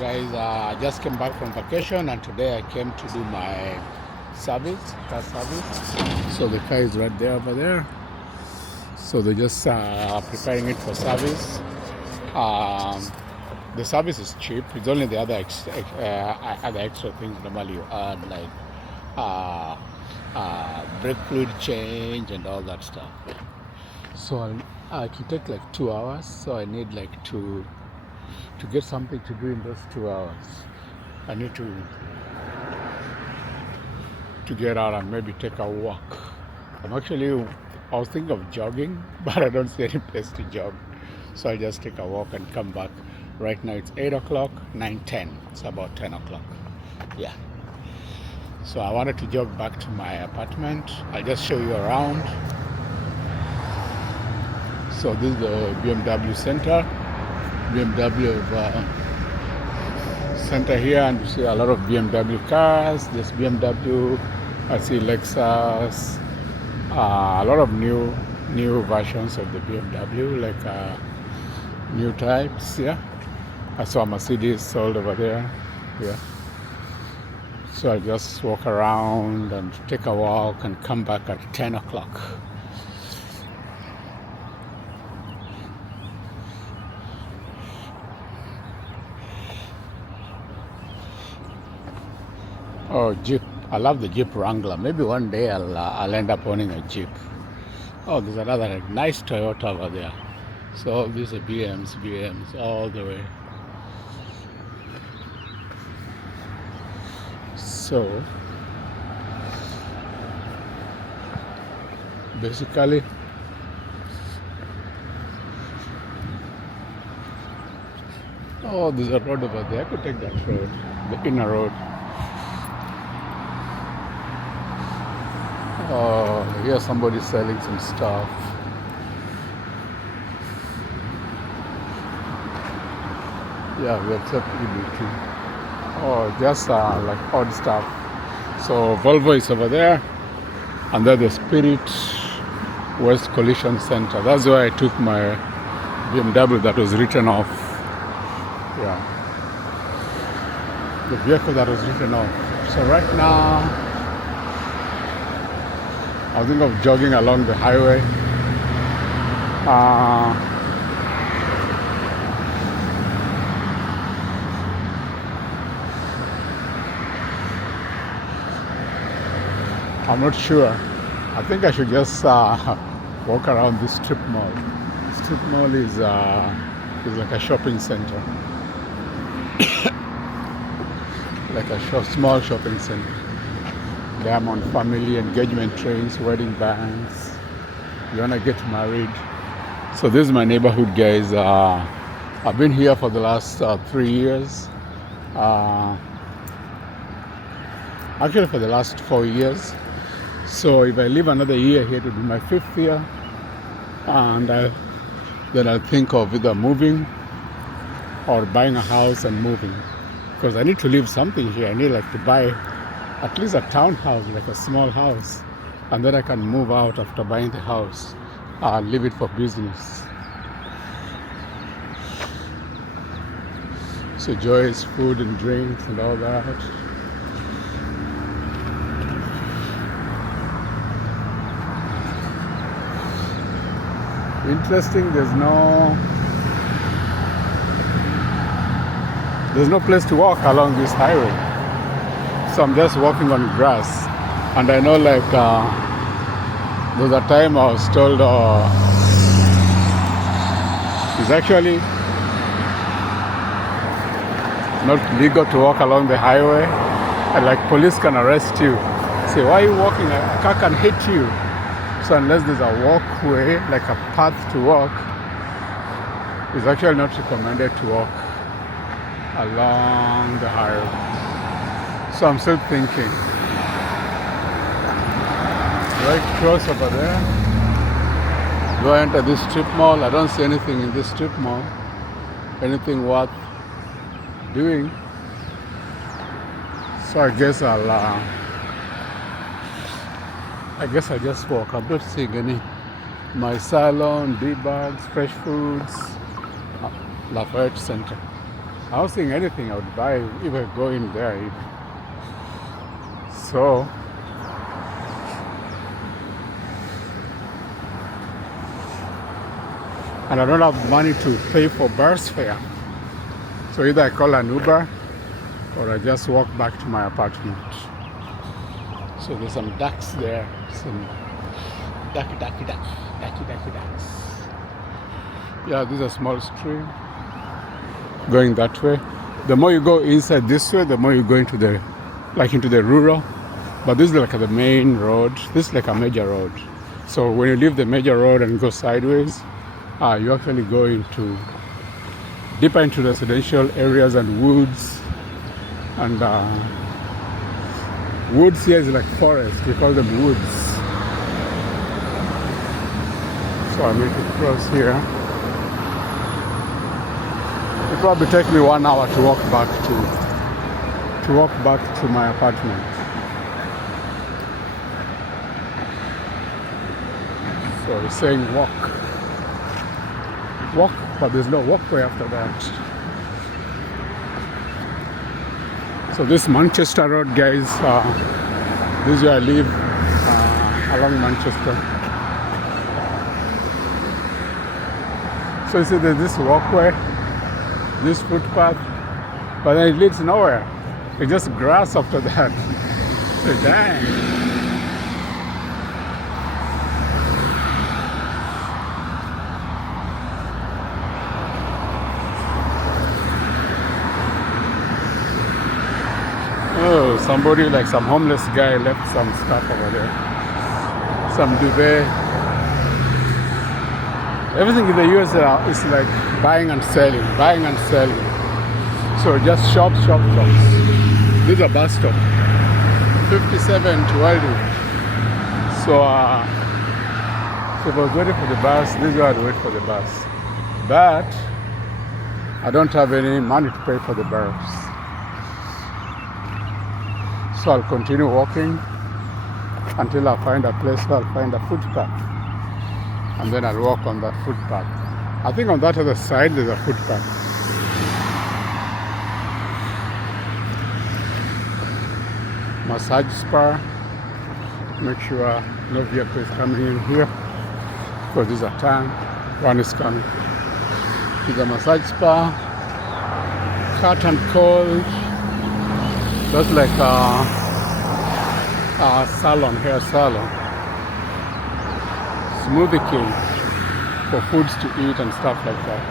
guys, I just came back from vacation and today I came to do my car service. So the car is right there over there. So they're just preparing it for service. Um, the service is cheap. It's only the other extra things normally you add, like brake fluid change and all that stuff. So it will take like 2 hours. So I need like to get something to do in those 2 hours. I need to get out and maybe take a walk. I was thinking of jogging, but I don't see any place to jog. So I just take a walk and come back. Right now it's 8 o'clock, 9:10. It's about 10 o'clock. Yeah. So I wanted to jog back to my apartment. I'll just show you around. So this is the BMW Center. BMW Center here, and you see a lot of BMW cars. There's BMW. I see Lexus. A lot of new versions of the BMW, like new types. Yeah. I saw Mercedes sold over there. Yeah. So I just walk around and take a walk and come back at 10 o'clock. Oh, Jeep. I love the Jeep Wrangler. Maybe one day I'll end up owning a Jeep. Oh, there's another nice Toyota over there. So these are BMs all the way. So basically, oh, there's a road over there. I could take that road, the inner road. Oh, here's somebody selling some stuff. Yeah, we accept EBT. Oh, just like odd stuff. So Volvo is over there, and then the Spirit West Collision Center. That's where I took my BMW that was written off. Yeah, the vehicle that was written off. So right now, I think of jogging along the highway. I'm not sure. I think I should just walk around this strip mall. Strip mall is like a shopping center, like a small shopping center. Diamond family, engagement trains, wedding bands. You wanna get married? So this is my neighborhood, guys. I've been here for the last 3 years. Actually, for the last 4 years. So if I live another year here, it will be my 5th year, and then I'll think of either moving or buying a house and moving, because I need to leave something here. I need like to buy at least a townhouse, like a small house, and then I can move out after buying the house and leave it for business. So Joy's food and drinks and all that. Interesting, there's no place to walk along this highway. So I'm just walking on grass, and I know like there's a time I was told it's actually not legal to walk along the highway, and like police can arrest you. Say, why are you walking? A car can hit you. So unless there's a walkway, like a path to walk, it's actually not recommended to walk along the highway. So I'm still thinking. Right close over there. Do I enter this strip mall? I don't see anything in this strip mall. Anything worth doing. So I guess I'll just walk. I'm not seeing any. My salon, D-Bags, Fresh Foods, Lafayette Center. I was saying anything I would buy if I go in there. So and I don't have money to pay for bus fare. So either I call an Uber or I just walk back to my apartment. So there's some ducks there, some ducky ducks. Yeah, this is a small stream going that way. The more you go inside this way, the more you go into the rural. But this is like the main road. This is like a major road. So when you leave the major road and go sideways, you actually go deeper into residential areas and woods. And woods here is like forest. We call them woods. So I need to cross here. It'll probably take me 1 hour to walk back to my apartment. So it's saying walk, but there's no walkway after that. So this Manchester Road, guys, this is where I live, along Manchester. So you see there's this walkway, this footpath, but then it leads nowhere. It's just grass after that. So dang. Oh, somebody, like some homeless guy, left some stuff over there. Some duvet. Everything in the US is like buying and selling. So just shops. This is a bus stop. 57 to Wildwood. So if I was waiting for the bus, this is where I'd wait for the bus. But I don't have any money to pay for the bus. So I'll continue walking until I find a place where I'll find a footpath. And then I'll walk on that footpath. I think on that other side there's a footpath. Massage spa. Make sure no vehicle is coming in here, because there's a turn. One is coming. There's a massage spa. Cut and cold. That's like a salon, hair salon. Smoothie king for foods to eat and stuff like that.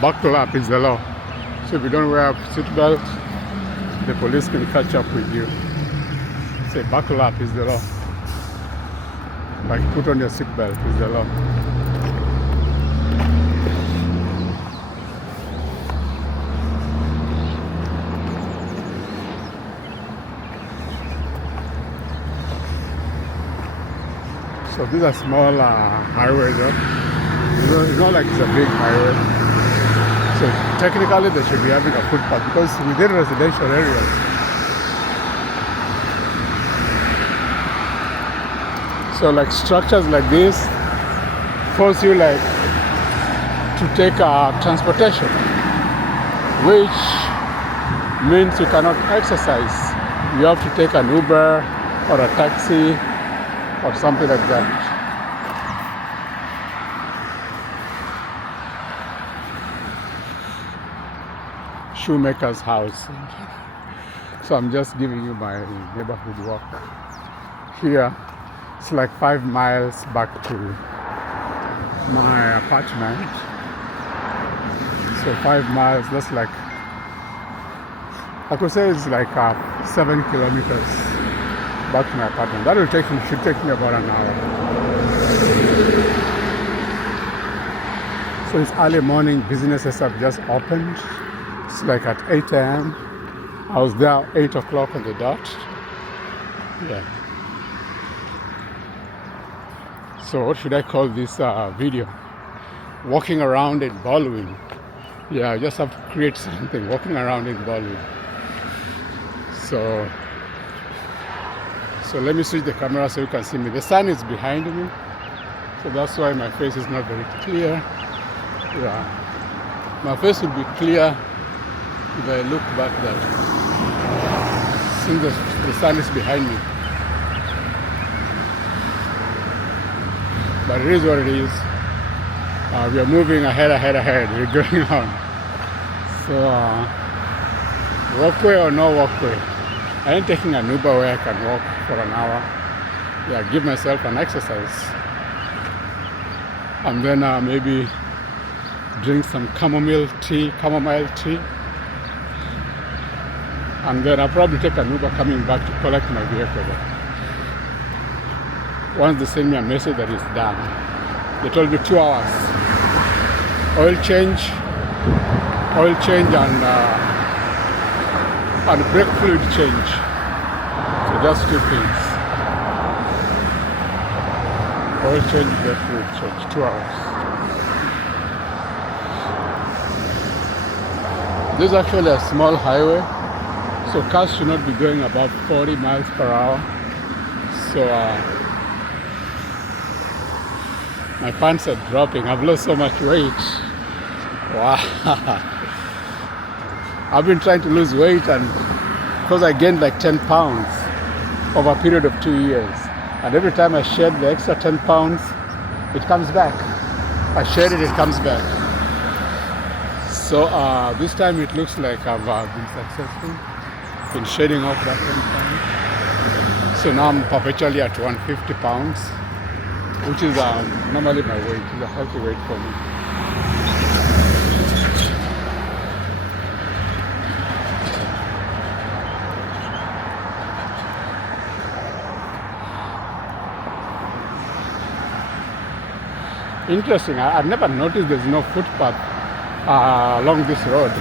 Buckle up is the law. So if you don't wear a seatbelt, the police can catch up with you. Say buckle up is the law. Like put on your seatbelt is the law. So these are small highways. It's not like it's a big highway. So technically they should be having a footpath, because within residential areas, so like structures like this force you like to take transportation, which means you cannot exercise. You have to take an Uber or a taxi or something like that. Shoemaker's house. So I'm just giving you my neighborhood walk. Here, it's like 5 miles back to my apartment. So 5 miles, that's like, I could say it's like 7 kilometers back to my apartment. That should take me about an hour. So it's early morning, businesses have just opened. It's like at 8 a.m. I was there 8 o'clock on the dot. Yeah. So what should I call this video? Walking around in Baldwin. Yeah, I just have to create something. Walking around in Baldwin. So let me switch the camera so you can see me. The sun is behind me, so that's why my face is not very clear. Yeah. My face will be clear if I look back there. Since the sun is behind me. But it is what it is. We are moving ahead. We're going on. So, walkway or no walkway? I ain't taking an Uber where I can walk for an hour. Yeah, give myself an exercise. And then maybe drink some chamomile tea. And then I'll probably take an Uber coming back to collect my vehicle. Once they send me a message that it's done. They told me 2 hours. Oil change and brake fluid change. So just 2 things. Oil change, brake fluid change, 2 hours. This is actually a small highway, so cars should not be going above 40 miles per hour. So my pants are dropping. I've lost so much weight. Wow. I've been trying to lose weight, and because I gained like 10 pounds over a period of 2 years. And every time I shed the extra 10 pounds, it comes back. I shed it, it comes back. So this time it looks like I've been successful in shedding off that 10 pounds. So now I'm perpetually at 150 pounds, which is normally my weight. It's a healthy weight for me. Interesting. I've never noticed there's no footpath along this road,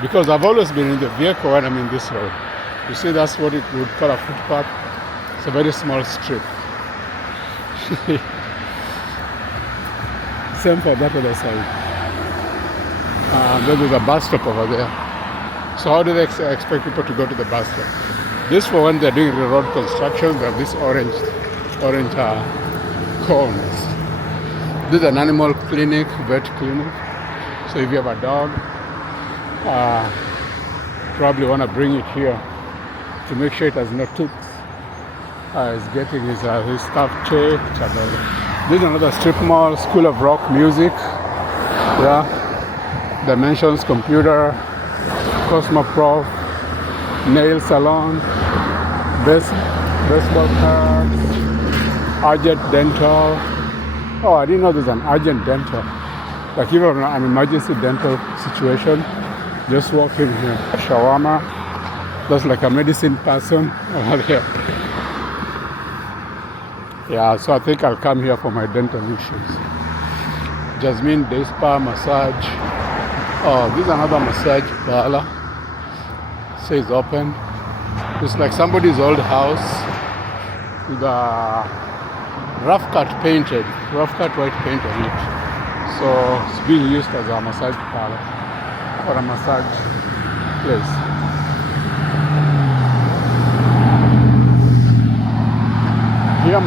because I've always been in the vehicle when I'm in this road. You see, that's what it would call a footpath. It's a very small strip. Same for that other side. Then there's a bus stop over there. So how do they expect people to go to the bus stop? This for when they're doing the road construction. They have this orange cones. This is an animal clinic, vet clinic. So if you have a dog, probably want to bring it here to make sure it has no ticks. He's getting his stuff checked. This is another strip mall, School of Rock Music. Yeah, Dimensions Computer, Cosmoprof, Nail Salon, baseball cards, Argent Dental. Oh, I didn't know there's an Argent Dental. Like if you have an emergency dental situation, just walk in here. Shawarma. That's like a medicine person over there. Yeah, so I think I'll come here for my dental issues. Jasmine Day Spa Massage. Oh, this is another massage parlor. Says open. It's like somebody's old house with a rough cut white paint on it. So it's being used as a massage parlor or a massage place. Here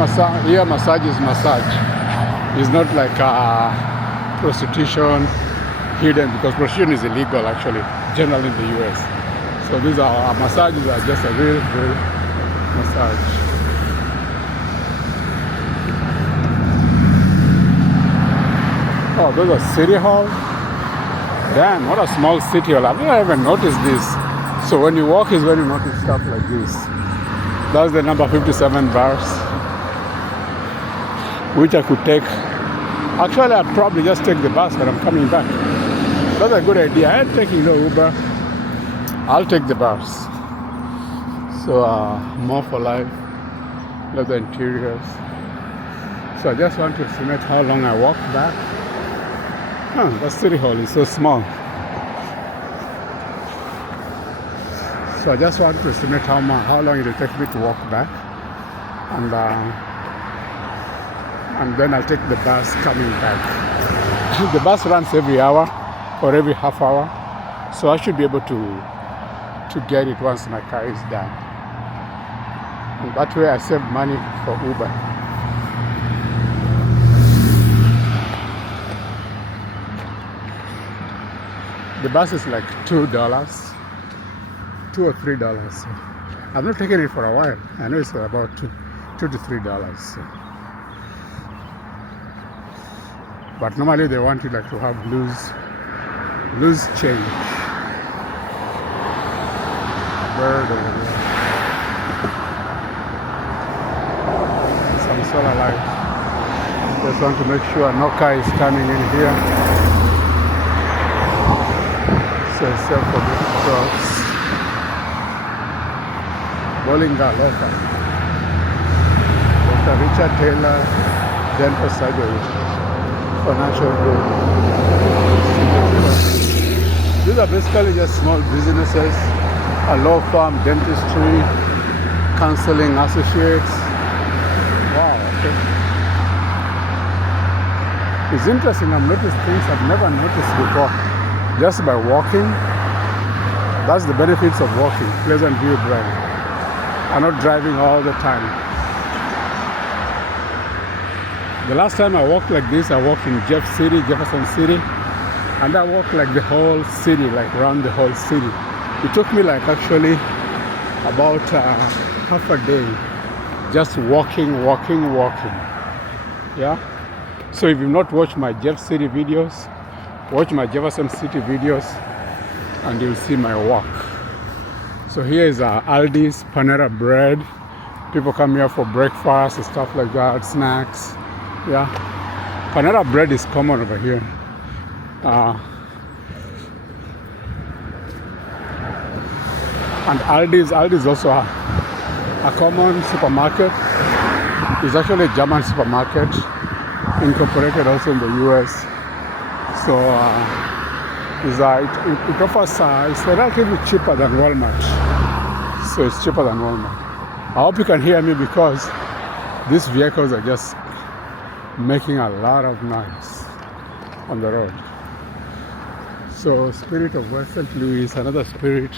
massage is massage. It's not like prostitution hidden, because prostitution is illegal actually, generally in the US. So these are massages are just a real massage. Oh, there's a city hall. Damn, what a small city hall. I've never even noticed this. So when you walk is when you notice stuff like this. That's the number 57 bars, which I could take. Actually, I'd probably just take the bus when I'm coming back. That's a good idea. I ain't taking no Uber. I'll take the bus. So, more for life. Love the interiors. So I just want to estimate how long I walk back. The city hall is so small. So I just want to estimate how long it will take me to walk back. And then I'll take the bus coming back. The bus runs every hour or every half hour, so I should be able to get it once my car is done. And that way I save money for Uber. The bus is like $2, $2 or $3. So I've not taken it for a while. I know it's about two to $3. So. But normally they want you like to have loose change. Bird over there. Some solar light. Just want to make sure no car is coming in here. So it's safe for me to cross. Bollinger Local. Dr. Richard Taylor Dental Surgery. Financial group. These are basically just small businesses, a law firm, dentistry, counseling associates. Wow, okay. It's interesting, I've noticed things I've never noticed before. Just by walking, that's the benefits of walking, Pleasant View Drive. I'm not driving all the time. The last time I walked like this, I walked in Jefferson City, and I walked like the whole city, like around the whole city. It took me like actually about half a day, just walking. Yeah. So if you've not watched my Jeff City videos, watch my Jefferson City videos, and you'll see my walk. So here is Aldi's Panera Bread. People come here for breakfast and stuff like that, snacks. Yeah, Panera Bread is common over here. And Aldi's also a common supermarket. It's actually a German supermarket, incorporated also in the US. So it offers, it's relatively cheaper than Walmart. So it's cheaper than Walmart. I hope you can hear me because these vehicles are just making a lot of noise on the road. So Spirit of West St. Louis, another Spirit.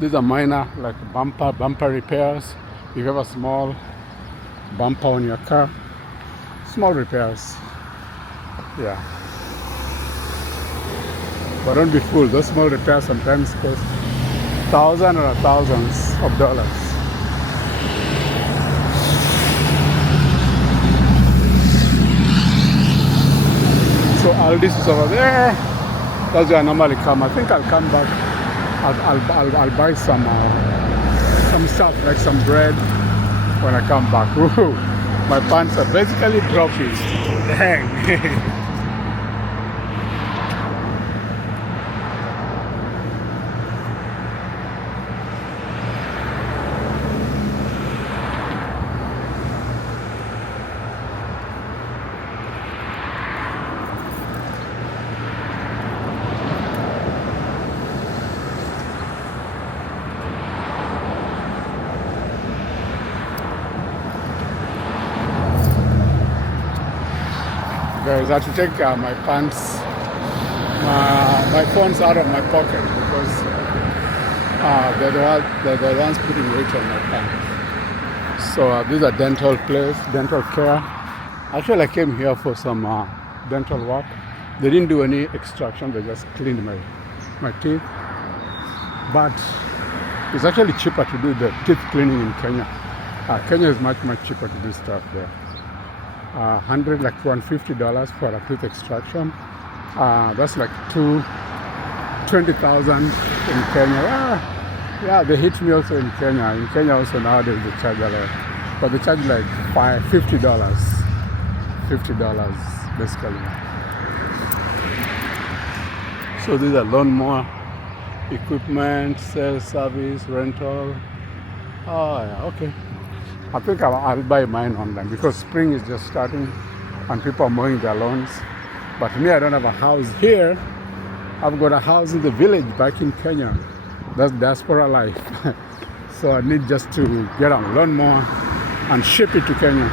These are minor, like bumper repairs. If you have a small bumper on your car, small repairs. Yeah. But don't be fooled, those small repairs sometimes cost thousands or thousands of dollars. So Aldi's is over there. That's where I normally come. I think I'll come back. I'll buy some stuff like some bread when I come back. Woo-hoo. My pants are basically dropping. Dang. Guys, I have to take my pants, my phones out of my pocket because they're the ones putting weight on my pants. So these are dental care. Actually, I came here for some dental work. They didn't do any extraction, they just cleaned my teeth. But it's actually cheaper to do the teeth cleaning in Kenya. Kenya is much cheaper to do stuff there. $150 for a tooth extraction. That's like $20,000 in Kenya. Yeah, they hit me also in Kenya. In Kenya also nowadays they charge a lot, but they charge like $50 basically. So these are lawnmower equipment, sales, service, rental. Oh yeah, okay. I think I'll buy mine online because spring is just starting and people are mowing their lawns. But me, I don't have a house here. I've got a house in the village back in Kenya. That's diaspora life. So I need just to get a lawnmower and ship it to Kenya.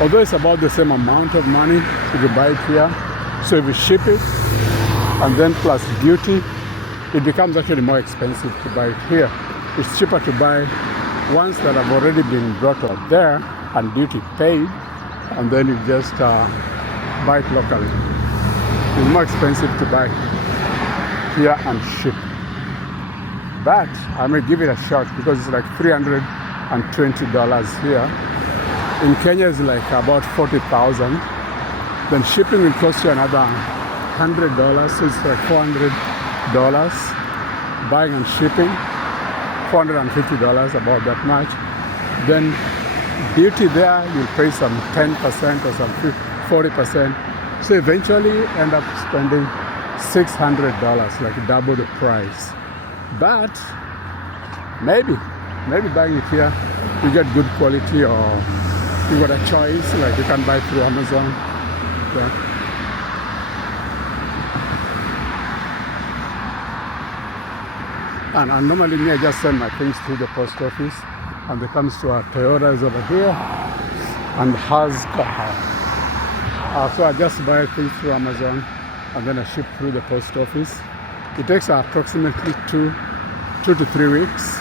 Although it's about the same amount of money if you buy it here. So if you ship it and then plus duty, it becomes actually more expensive to buy it here. It's cheaper to buy ones that have already been brought up there and duty paid, and then you just buy it locally. It's more expensive to buy here and ship. But I may give it a shot because it's like $320 here. In Kenya it's like about 40,000. Then shipping will cost you another $100, so it's like $400. Buying and shipping, $450, about that much. Then duty there, you'll pay some 10% or some 40%. So eventually you end up spending $600, like double the price. But maybe buying it here, you get good quality, or you got a choice, like you can buy through Amazon. Yeah. And normally me, I just send my things through the post office, and it comes to our Toyotas over here, and has so I just buy things through Amazon, and then I ship through the post office. It takes approximately two to 3 weeks.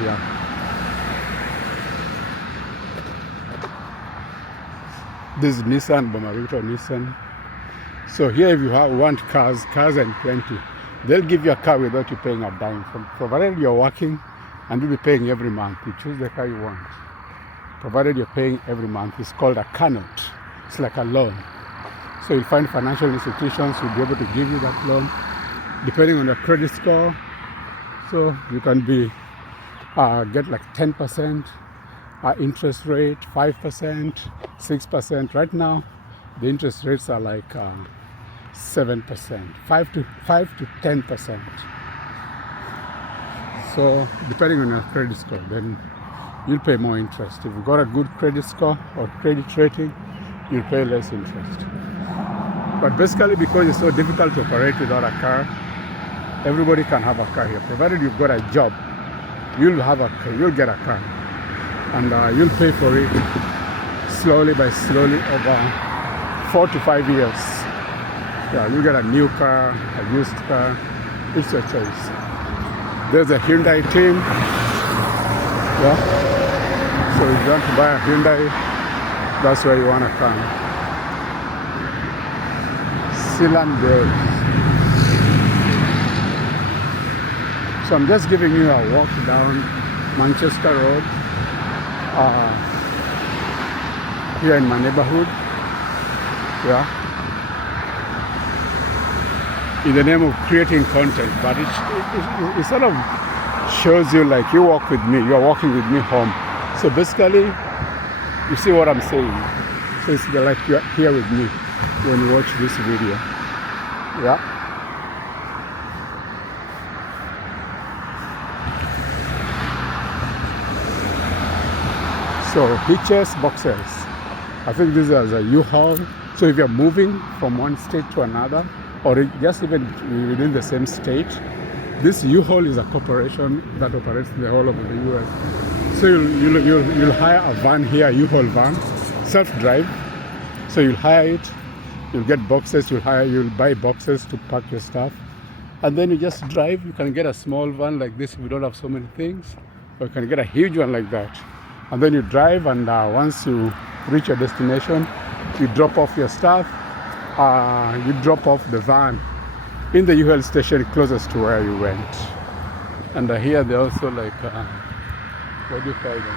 Yeah. This is Nissan, Bomarito Nissan. So here if you want cars and plenty. They'll give you a car without you paying a dime. Provided you're working and you'll be paying every month. You choose the car you want. Provided you're paying every month. It's called a car note. It's like a loan. So you'll find financial institutions will be able to give you that loan depending on your credit score. So you can be get like 10% interest rate, 5%, 6%. Right now, the interest rates are like 7%, 5 to 10%. So depending on your credit score, then you'll pay more interest. If you've got a good credit score or credit rating, you'll pay less interest. But basically, because it's so difficult to operate without a car, everybody can have a car here. Provided you've got a job, you'll have a car, you'll get a car. And you'll pay for it slowly over 4 to 5 years. Yeah, you get a new car, a used car, it's your choice. There's a Hyundai team. Yeah. So if you want to buy a Hyundai, that's where you want to come. Sealand Road. So I'm just giving you a walk down Manchester Road here in my neighborhood. Yeah. In the name of creating content, but it sort of shows you like you walk with me, you're walking with me home. So basically, you see what I'm saying. So it's like you're here with me when you watch this video. Yeah. So hitches, boxes. I think this is a U-Haul. So if you're moving from one state to another, or just even within the same state, this U-Haul is a corporation that operates in the whole of the US. So you'll hire a van here, a U-Haul van, self-drive. So you'll hire it, you'll get boxes, you'll buy boxes to pack your stuff, and then you just drive. You can get a small van like this if you don't have so many things, or you can get a huge one like that. And then you drive, and once you reach your destination, you drop off your stuff. You drop off the van in the U-Haul station closest to where you went. And here they also like, what do you call them?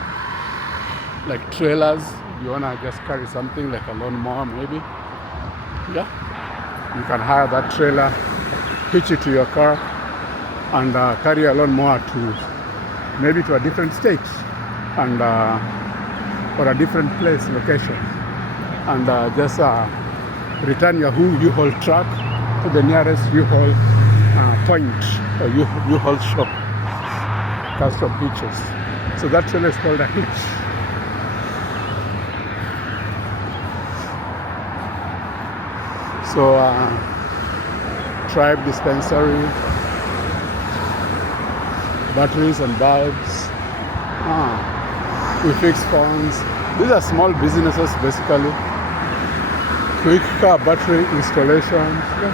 Like trailers. You wanna just carry something like a lawnmower maybe. Yeah. You can hire that trailer, hitch it to your car, and carry a lawnmower to maybe to a different state, and or a different place, location, and just return your U-Haul truck to the nearest U-Haul point or U-Haul shop, custom hitches. So that trailer is called a hitch. So Tribe dispensary, batteries and bulbs. We fix phones. These are small businesses basically. Quick car battery installation. Yeah.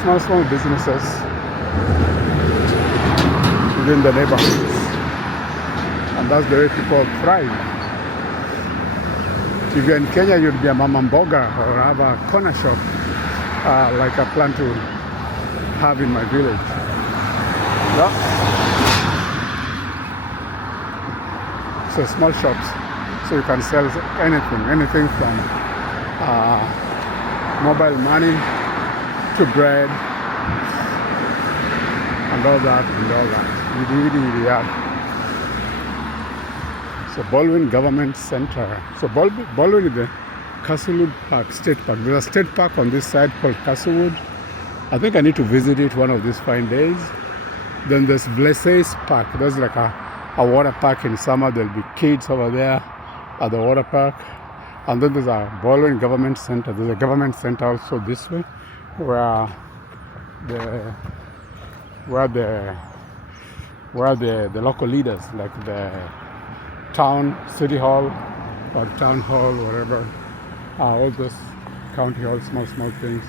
Small businesses within the neighborhoods. And that's the way people thrive. If you're in Kenya, you'd be a mama mboga or have a corner shop, like I plan to have in my village. Yeah. So small shops, so you can sell anything from mobile money to bread and all that. Yeah. So Baldwin Government Center. So Baldwin is the Castlewood Park, State Park. There's a state park on this side called Castlewood. I think I need to visit it one of these fine days. Then there's Blessés Park. There's like a water park in summer. There'll be kids over there at the water park. And then there's a Baldwin Government Center. There's a government center also this way, where the local leaders, like the town, city hall, or town hall, whatever, all those county halls, small things.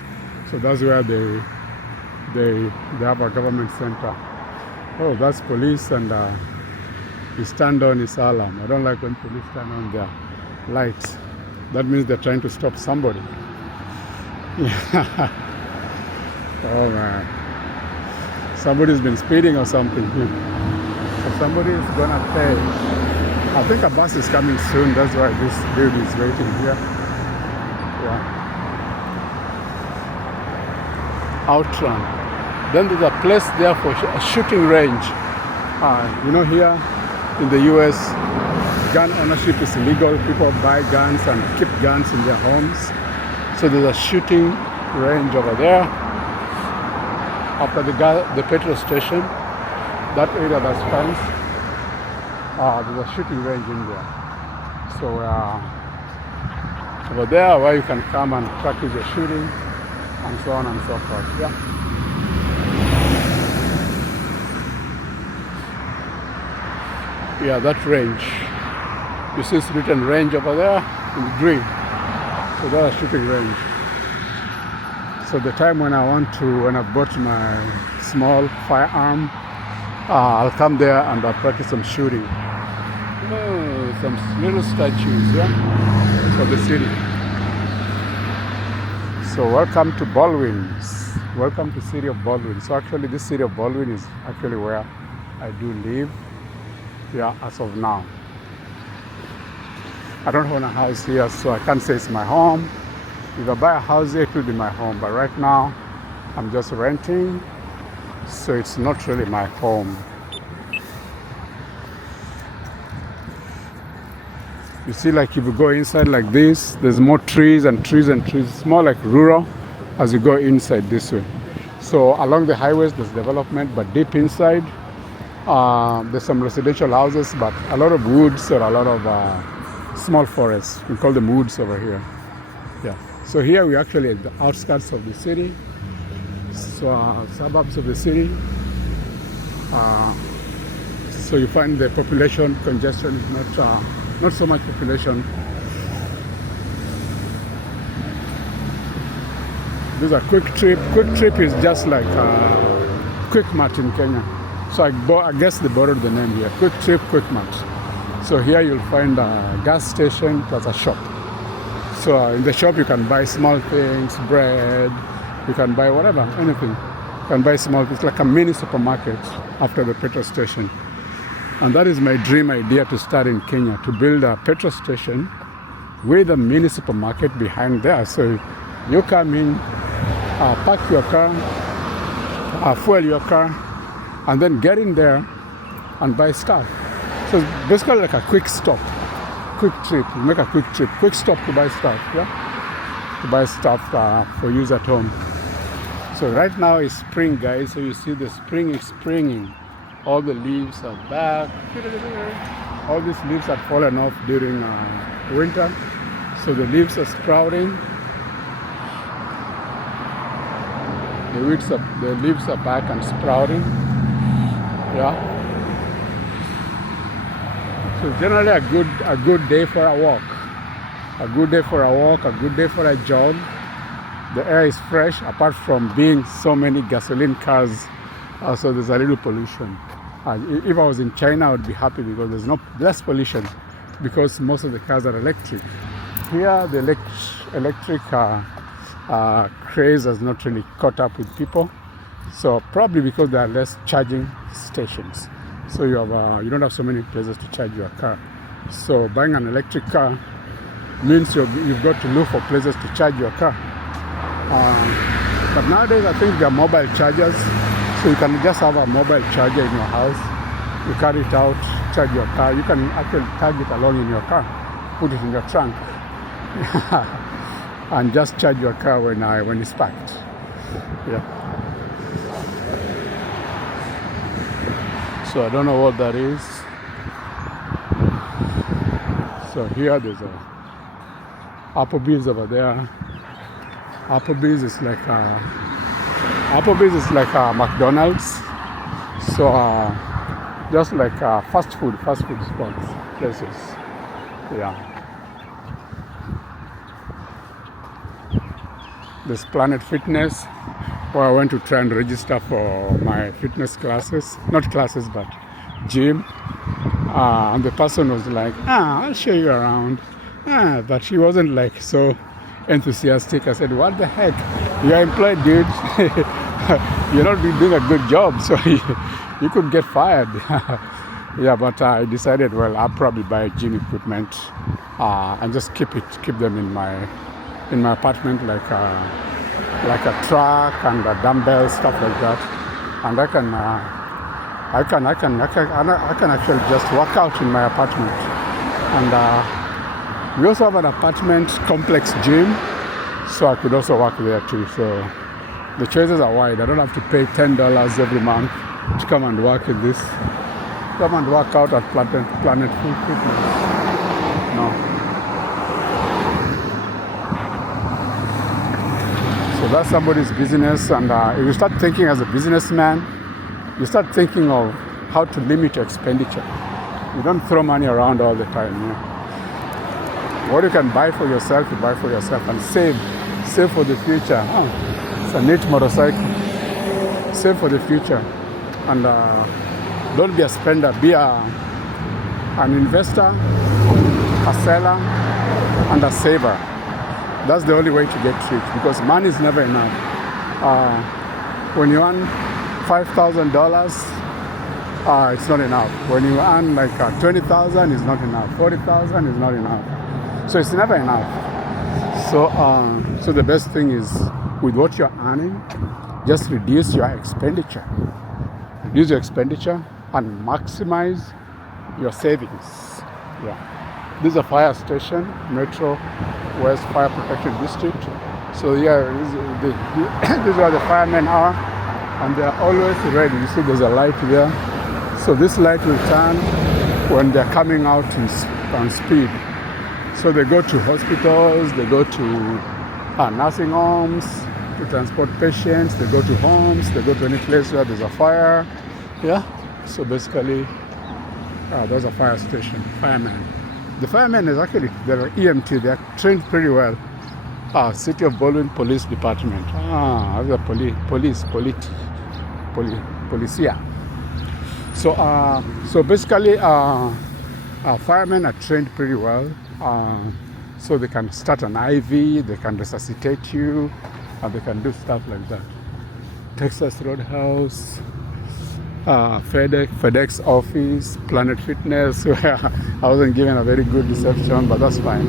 So that's where they have a government center. Oh, that's police, and he stand on his alarm. I don't like when police stand on their lights. That means they're trying to stop somebody. Yeah. Oh man. Somebody's been speeding or something. So somebody is gonna pay. I think a bus is coming soon. That's why this dude is waiting here. Yeah. Outrun. Then there's a place there for a shooting range. You know, here in the US, gun ownership is illegal. People buy guns and keep guns in their homes. So there's a shooting range over there. After the petrol station, that area that's fenced, there's a shooting range in there. So over there, where you can come and practice your shooting, and so on and so forth. Yeah. Yeah, that range. You see it's written range over there in green. So that's a shooting range. So the time when I bought my small firearm, I'll come there and I'll practice some shooting. Oh, some little statues, yeah, for the city. So welcome to Baldwin. Welcome to city of Baldwin. So actually this city of Baldwin is actually where I do live, yeah, as of now. I don't own a house here, so I can't say it's my home. If I buy a house here, it will be my home. But right now, I'm just renting, so it's not really my home. You see, like if you go inside like this, there's more trees and trees and trees. It's more like rural as you go inside this way. So along the highways, there's development, but deep inside, there's some residential houses, but a lot of woods or a lot of small forests. We call them woods over here. Yeah. So here we're actually at the outskirts of the city, so suburbs of the city. So you find the population congestion is not so much population. This is a Quick Trip. Quick Trip is just like Quick Mart in Kenya. So I guess they borrowed the name here. Quick Trip, Quick Mart. So here you'll find a gas station plus a shop. So in the shop you can buy small things, bread, you can buy whatever, anything. You can buy small things, like a mini supermarket after the petrol station. And that is my dream idea to start in Kenya, to build a petrol station with a mini supermarket behind there. So you come in, park your car, fuel your car, and then get in there and buy stuff. So it's basically like a quick stop. Quick trip, make a quick trip, quick stop to buy stuff, yeah? To buy stuff for use at home. So right now is spring, guys, so you see the spring is springing. All the leaves are back. All these leaves had fallen off during winter. So the leaves are sprouting. The leaves are back and sprouting. Yeah. So generally a good day for a walk. A good day for a walk, a good day for a jog. The air is fresh, apart from being so many gasoline cars, so there's a little pollution. If I was in China, I would be happy because there's less pollution, because most of the cars are electric. Here, the electric craze has not really caught up with people. So probably because there are less charging stations, so you don't have so many places to charge your car. So buying an electric car means you've got to look for places to charge your car. But nowadays I think there are mobile chargers, so you can just have a mobile charger in your house. You carry it out, charge your car. You can actually tag it along in your car, put it in your trunk, and just charge your car when it's packed. Yeah. So I don't know what that is. So here there's a Applebee's over there. Applebee's is like a McDonald's. So just like fast food spots, places. Yeah. There's Planet Fitness, where I went to try and register for my fitness classes. Not classes, but gym. And the person was like, I'll show you around. But she wasn't like so enthusiastic. I said, what the heck? You're employed, dude. You're not doing a good job, so you could get fired. Yeah, but I decided, well, I'll probably buy gym equipment and just keep them in my apartment, like a truck and a dumbbell, stuff like that. And I can actually just work out in my apartment. And we also have an apartment complex gym, so I could also work there too. So the choices are wide. I don't have to pay $10 every month to come and work in this. Come and work out at Planet Fitness. No. So that's somebody's business, and if you start thinking as a businessman, you start thinking of how to limit your expenditure. You don't throw money around all the time. You know? What you can buy for yourself, you buy for yourself, and save for the future. It's a neat motorcycle. Save for the future, and don't be a spender. Be an investor, a seller, and a saver. That's the only way to get rich, because money is never enough. When you earn $5,000, it's not enough. When you earn like 20,000, it's not enough. 40,000 is not enough. So it's never enough. So the best thing is, with what you're earning, just reduce your expenditure. Reduce your expenditure and maximize your savings. Yeah. This is a fire station, Metro West Fire Protection District. So yeah, this is where the firemen are, and they are always ready. You see there's a light there. So this light will turn when they're coming out on speed. So they go to hospitals, they go to nursing homes to transport patients, they go to homes, they go to any place where there's a fire. Yeah, so basically there's a fire station, firemen. The firemen is actually, they're EMT, they're trained pretty well. City of Baldwin Police Department. The policia. So basically, firemen are trained pretty well. So they can start an IV, they can resuscitate you, and they can do stuff like that. Texas Roadhouse, FedEx office, Planet Fitness, where I wasn't given a very good reception, but that's fine.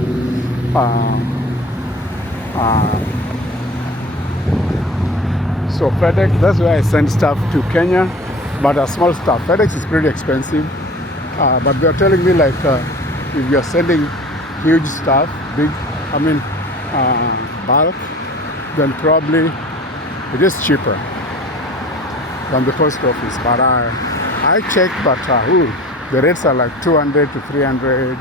So FedEx, that's where I send stuff to Kenya, but a small stuff. FedEx is pretty expensive, but they're telling me like if you're sending huge stuff, bulk, then probably it is cheaper than the post office. But I checked, but the rates are like $200 to $300.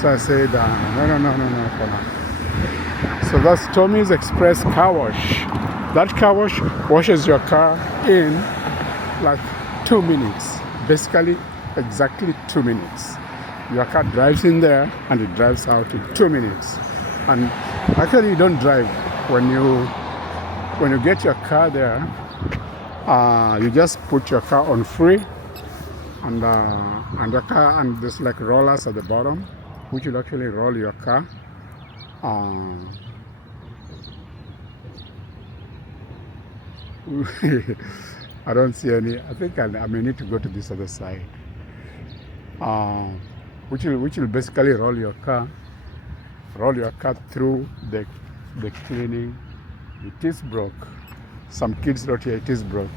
So I said, no for now. So that's Tommy's Express Car Wash. That car wash washes your car in like 2 minutes. Basically, exactly 2 minutes. Your car drives in there and it drives out in 2 minutes. And actually you don't drive. When you get your car there, you just put your car on free, and the car, and there's like rollers at the bottom, which will actually roll your car. I don't see any. I think I may need to go to this other side, uh, which will basically roll your car through the cleaning. It is broke. Some kids wrote here it is broke,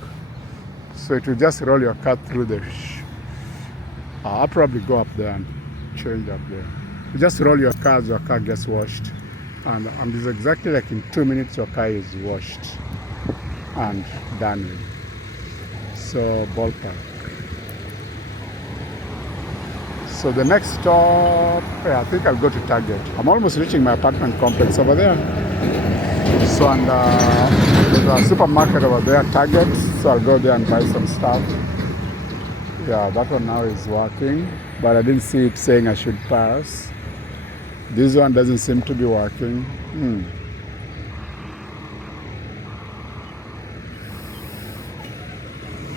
so it will just roll your car through the. I'll probably go up there and change up there. You just roll your car as your car gets washed, and it's exactly like in 2 minutes your car is washed and done with. So ballpark. So the next stop, I think I'll go to Target. I'm almost reaching my apartment complex over there. So and there's a supermarket over there, Target. So I'll go there and buy some stuff. Yeah, that one now is working, but I didn't see it saying I should pass. This one doesn't seem to be working.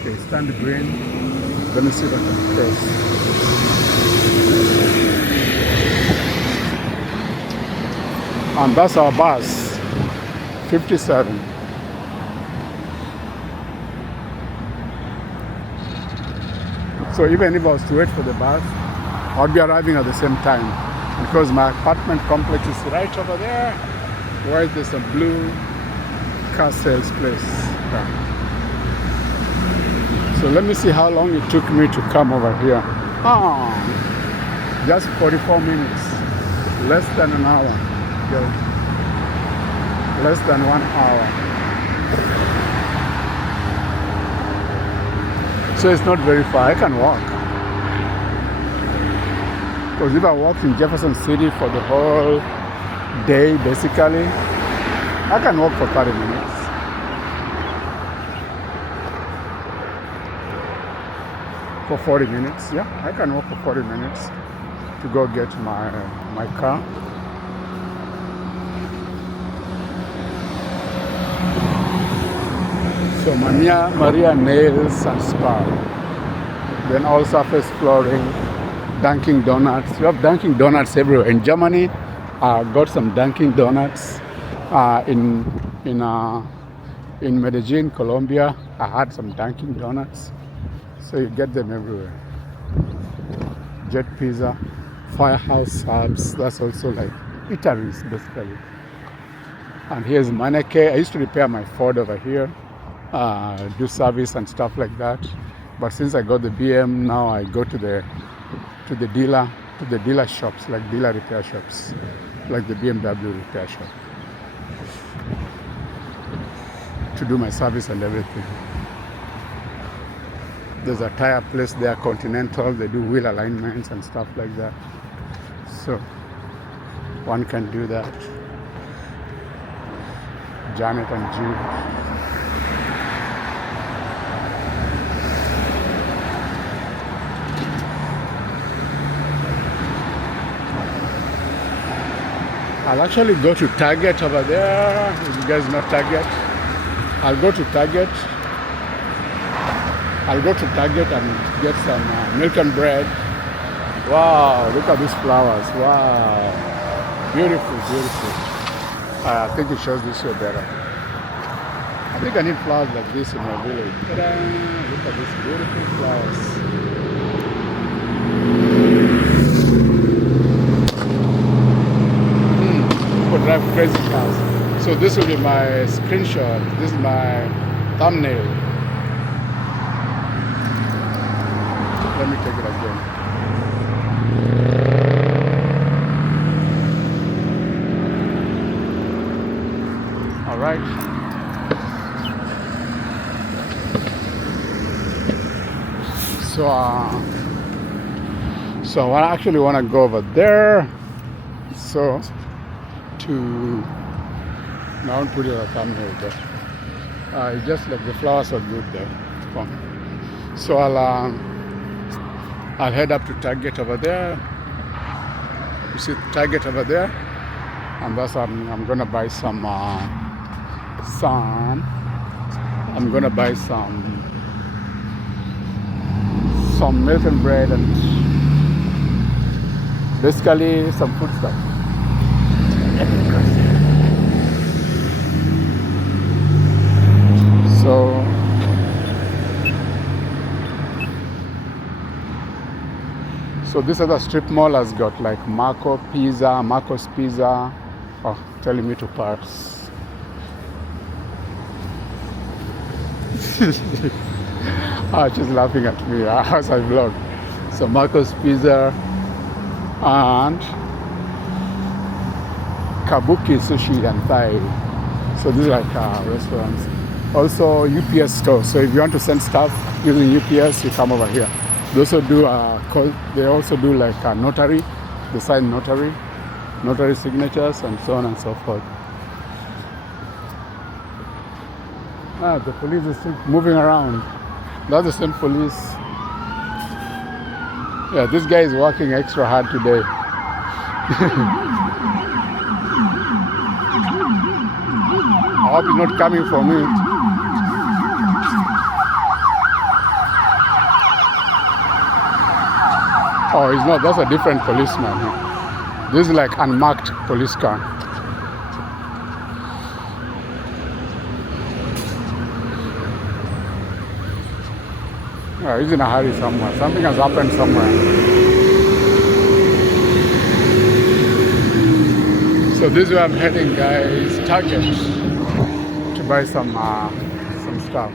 Okay, stand green. Let me see if I can cross. And that's our bus, 57. So even if I was to wait for the bus, I'd be arriving at the same time because my apartment complex is right over there where there's a blue car sales place. Yeah. So let me see how long it took me to come over here. Just 44 minutes, less than an hour. Less than 1 hour. So it's not very far. I can walk. Because if I walk in Jefferson City for the whole day, basically, I can walk for 30 minutes. For 40 minutes, yeah, I can walk for 40 minutes to go get my car. So Maria Nails and Spa. Then all surface flooring, Dunkin' Donuts. You have Dunkin' Donuts everywhere. In Germany, I got some Dunkin' Donuts. In Medellin, Colombia, I had some Dunkin' Donuts. So you get them everywhere. Jet Pizza, Firehouse Subs. That's also like eateries basically. And here's Maneke. I used to repair my Ford over here. Do service and stuff like that, but since I got the BM, now I go to the dealer shops, like dealer repair shops, like the BMW repair shop, to do my service and everything. There's a tire place there, Continental. They do wheel alignments and stuff like that, so one can do that. Janet and Jude. I'll actually go to Target over there. If you guys know Target, I'll go to Target. I'll go to Target and get some milk and bread. Wow, look at these flowers. Wow, beautiful, beautiful. I think it shows this way better. I think I need flowers like this in my village. Ta-da! Look at these beautiful flowers. Drive crazy cars. So this will be my screenshot. This is my thumbnail. Let me take it again. All right. So I actually want to go over there. So now I'll put it a thumbnail there. It's just like the flowers are good there. It's fun. So I'll head up to Target over there. You see Target over there, and that's I'm gonna buy some milk and bread and basically some food stuff. So So this other strip mall has got like Marco's Pizza. Oh, telling me to pass. She's laughing at me as I vlog. So Marco's Pizza and Kabuki Sushi and Thai. So these are like restaurants. Also UPS store. So if you want to send stuff using UPS, you come over here. They also do like a notary. They sign notary signatures and so on and so forth. The police is still moving around. That's the same police. Yeah, this guy is working extra hard today. I hope he's not coming for me. Oh, he's not. That's a different policeman. This is like unmarked police car. He's in a hurry somewhere. Something has happened somewhere. So this is where I'm heading, guys. Target to buy some stuff.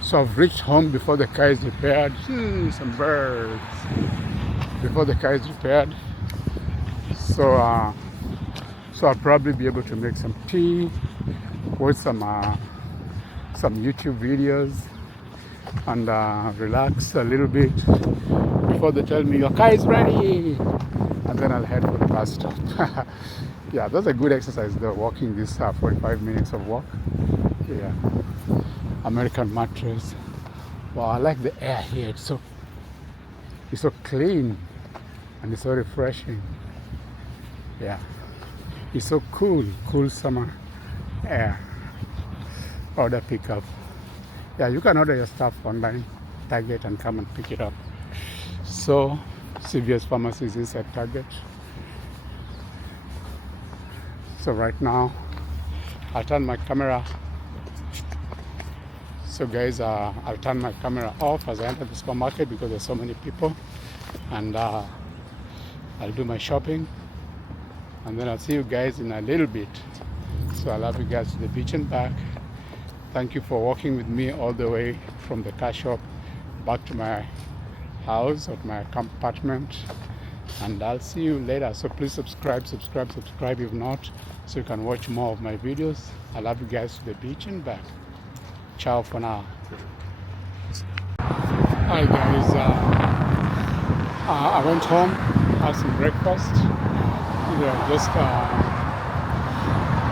So I've reached home before the car is repaired. Some birds. Before the car is repaired. So I'll probably be able to make some tea, watch some YouTube videos, and relax a little bit before they tell me your car is ready, and then I'll head for the bus stop. Yeah, that's a good exercise though, walking this 45 minutes of walk. Yeah. American mattress. Wow, I like the air here. It's so clean and it's so refreshing. Yeah, it's so cool summer air. Order pickup. Yeah, you can order your stuff online, Target, and come and pick it up. So CVS Pharmacy is inside Target. So right now I'll turn my camera. So guys, I'll turn my camera off as I enter the supermarket because there's so many people, and I'll do my shopping, and then I'll see you guys in a little bit. So I love you guys to the beach and back. Thank you for walking with me all the way from the car shop back to my house or my apartment, and I'll see you later. So please subscribe if not, so you can watch more of my videos. I love you guys to the beach and back. Ciao for now. Hi guys, I went home, had some breakfast. Yeah, just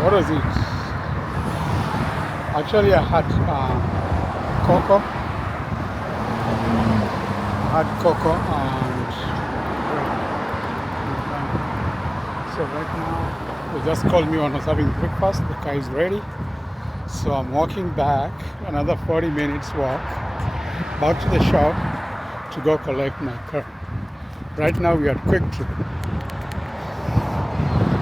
what was it? Actually, I had cocoa. And so right now they just called me when I was having breakfast. The car is ready. So I'm walking back, another 40 minutes walk, back to the shop to go collect my car. Right now we are at Quick Trip.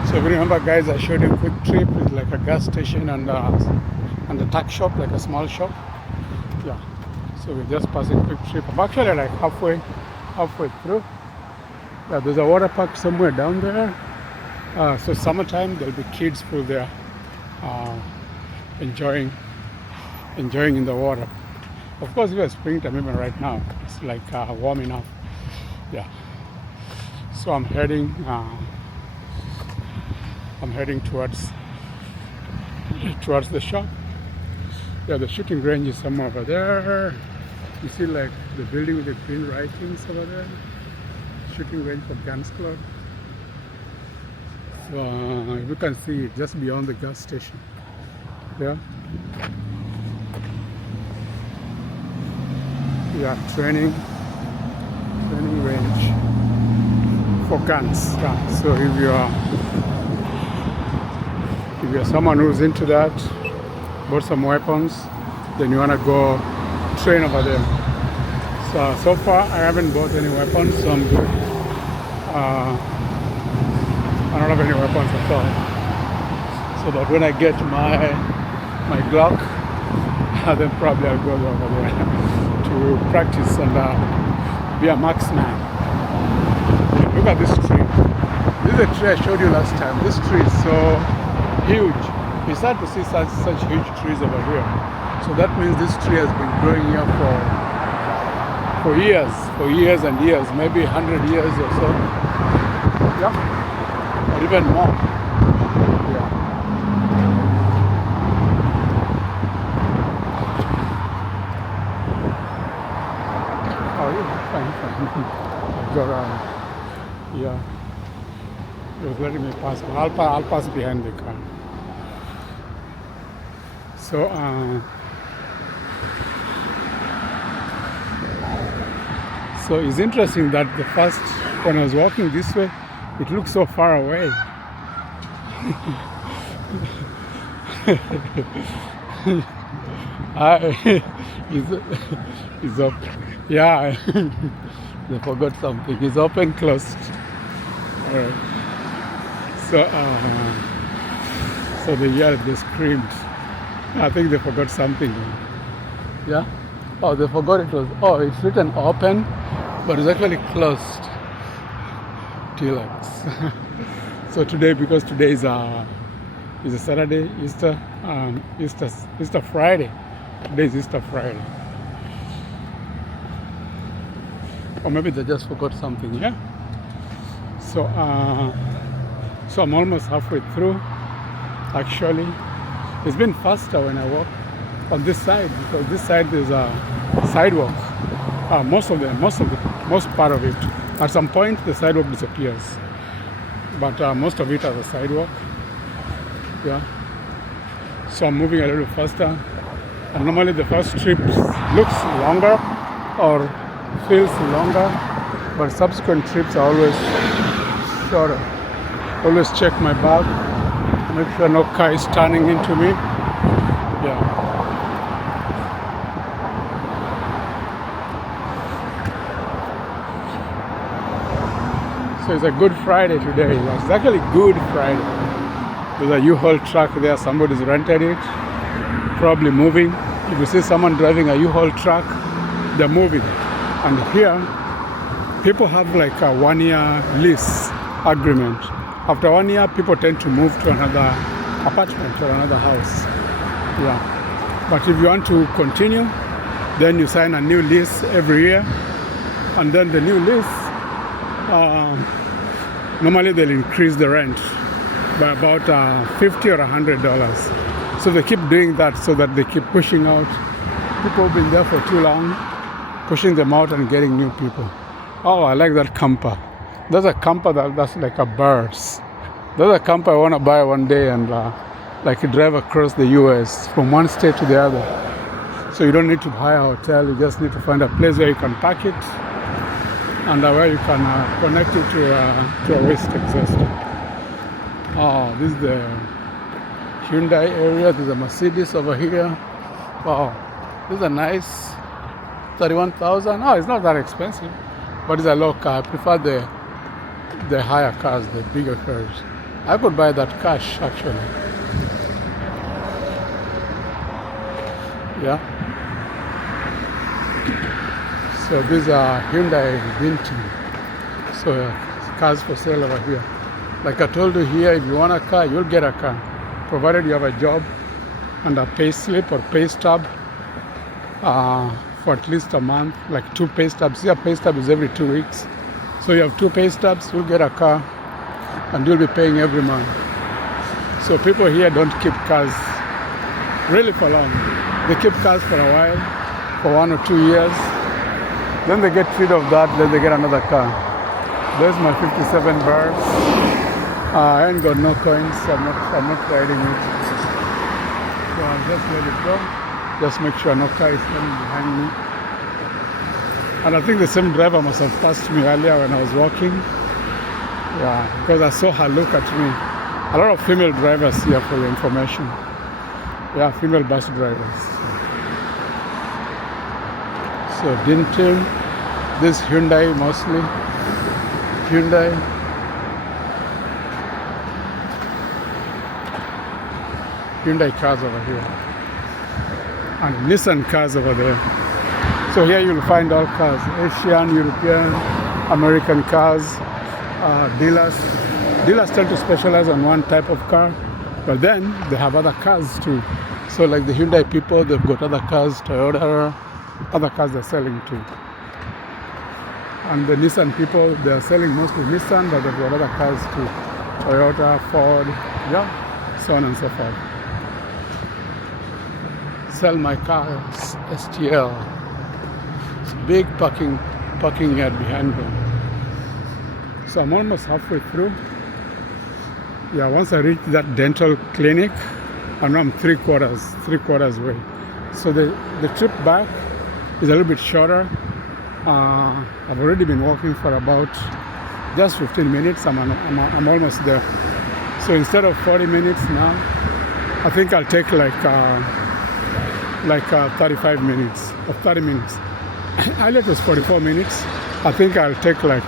So if you remember guys, I showed you Quick Trip is like a gas station and a tuck shop, like a small shop. Yeah. So we're just passing Quick Trip. I'm actually like halfway through. Yeah, there's a water park somewhere down there. So summertime there'll be kids full there. Enjoying in the water. Of course, we are springtime even right now. It's like warm enough. Yeah. So I'm heading towards the shop. Yeah, the shooting range is somewhere over there. You see like the building with the green writings over there. Shooting range for Guns Club. So you can see it just beyond the gas station. Yeah. Yeah, training range for guns. Yeah. So if you're someone who's into that, bought some weapons, then you wanna go train over there. So far I haven't bought any weapons, so I'm good. I don't have any weapons at all. So that when I get my Glock, then probably I'll go over there to practice and be a marksman. Look at this tree. This is a tree I showed you last time. This tree is so huge. It's hard to see such huge trees over here. So that means this tree has been growing here for years and years, maybe 100 years or so. Yeah, or even more. Yeah. Oh, yeah, fine. I've got yeah. He was letting me pass, but I'll pass behind the car. So, so it's interesting that when I was walking this way, it looked so far away. It's up. Yeah, they forgot something. It's open, closed. All right. So they screamed. I think they forgot something. Yeah? Oh, they forgot it was. Oh, it's written open, but it's actually closed. Telex. So today, because today is a Saturday, Easter Friday. Today is Easter Friday. Or maybe they just forgot something. Yeah. So I'm almost halfway through. Actually, it's been faster when I walk on this side because this side there's a sidewalk. Most part of it. At some point, the sidewalk disappears, but most of it has a sidewalk. Yeah. So I'm moving a little faster, and normally the first trip looks longer or feels longer, but subsequent trips are always shorter. Always check my bag, make sure no car is turning into me. Yeah. So it's a Good Friday today. It's actually Good Friday. There's a U-Haul truck there. Somebody's rented it, probably moving. If you see someone driving a U-Haul truck, they're moving. And here, people have like a 1-year lease agreement. After 1 year, people tend to move to another apartment or another house. Yeah. But if you want to continue, then you sign a new lease every year. And then the new lease, normally they'll increase the rent by about $50 or $100. So they keep doing that so that they keep pushing out people who've been there for too long, pushing them out and getting new people. Oh, I like that camper. There's a camper that's like a birds. There's a camper I want to buy one day and like drive across the US from one state to the other. So you don't need to buy a hotel. You just need to find a place where you can park it and where you can connect it to a waste exhaust. Oh, this is the Hyundai area. There's a Mercedes over here. Wow, this is a nice 31,000. Oh, it's not that expensive, but it's a low car. I prefer the higher cars, the bigger cars. I could buy that cash actually. Yeah. So these are Hyundai Vinti. So cars for sale over here. Like I told you here, if you want a car, you'll get a car, provided you have a job and a pay slip or pay stub for at least a month, like 2 pay stubs. Your pay stub is every 2 weeks. So you have 2 pay stubs, you'll get a car, and you'll be paying every month. So people here don't keep cars really for long. They keep cars for a while, for 1 or 2 years. Then they get rid of that, then they get another car. There's my 57 bars. I ain't got no coins, so I'm not riding it. So I'll just let it go. Just make sure no car is coming behind me. And I think the same driver must have passed me earlier when I was walking. Yeah, because I saw her look at me. A lot of female drivers here for your information. Yeah, female bus drivers. So Dinton. This Hyundai mostly. Hyundai. Hyundai cars over here. And Nissan cars over there. So here you'll find all cars. Asian, European, American cars. Dealers. Dealers tend to specialize on one type of car. But then they have other cars too. So like the Hyundai people, they've got other cars, Toyota, other cars they're selling too. And the Nissan people, they're selling mostly Nissan, but they've got other cars too. Toyota, Ford, yeah, so on and so forth. Sell my cars, STL. It's a big parking yard behind them. So I'm almost halfway through. Yeah, once I reach that dental clinic, I know I'm three quarters way. So the trip back is a little bit shorter. I've already been walking for about just 15 minutes. I'm almost there. So instead of 40 minutes now, I think I'll take like 35 minutes or 30 minutes. Earlier it was 44 minutes. I think I'll take like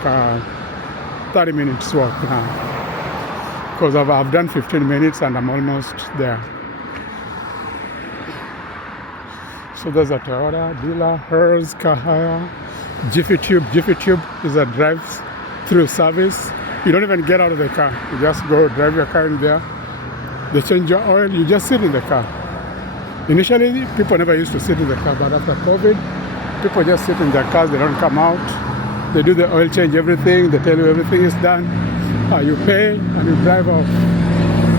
30 minutes walk now, because I've done 15 minutes and I'm almost there. So there's a Toyota dealer, Hertz, car hire, Jiffy Tube. Jiffy Tube is a drive-through service. You don't even get out of the car. You just go drive your car in there. They change your oil. You just sit in the car. Initially, people never used to sit in the car, but after COVID, people just sit in their cars. They don't come out. They do the oil change, everything. They tell you everything is done. You pay and you drive off.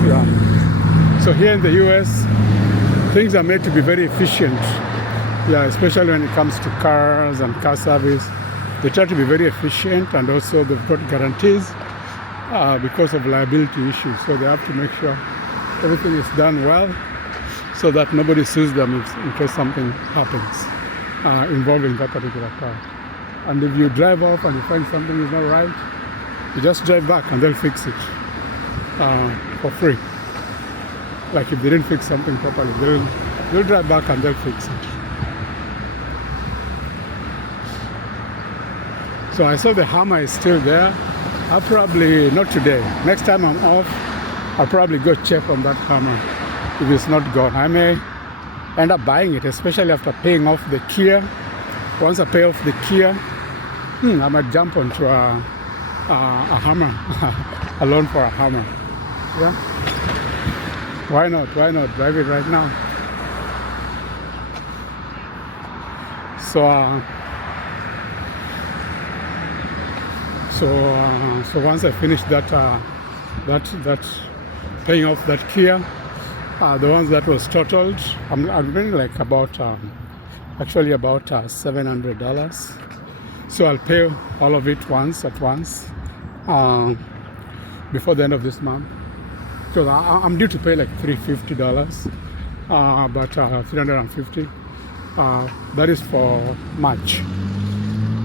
Yeah. So here in the US, things are made to be very efficient. Yeah, especially when it comes to cars and car service. They try to be very efficient, and also they've got guarantees because of liability issues. So they have to make sure everything is done well so that nobody sues them in case something happens involving that particular car. And if you drive off and you find something is not right, you just drive back and they'll fix it for free. Like if they didn't fix something properly, they'll drive back and they'll fix it. So I saw the hammer is still there. I'll probably, not today, next time I'm off, I'll probably go check on that hammer if it's not gone. I may end up buying it, especially after paying off the Kia. Once I pay off the Kia, I might jump onto a hammer, a loan for a hammer. Yeah. Why not? Why not? Drive it right now. So once I finish that paying off that Kia, the ones that was totaled, I'm paying like about $700. So I'll pay all of it at once before the end of this month. Because I'm due to pay like $350, but $350. That is for March.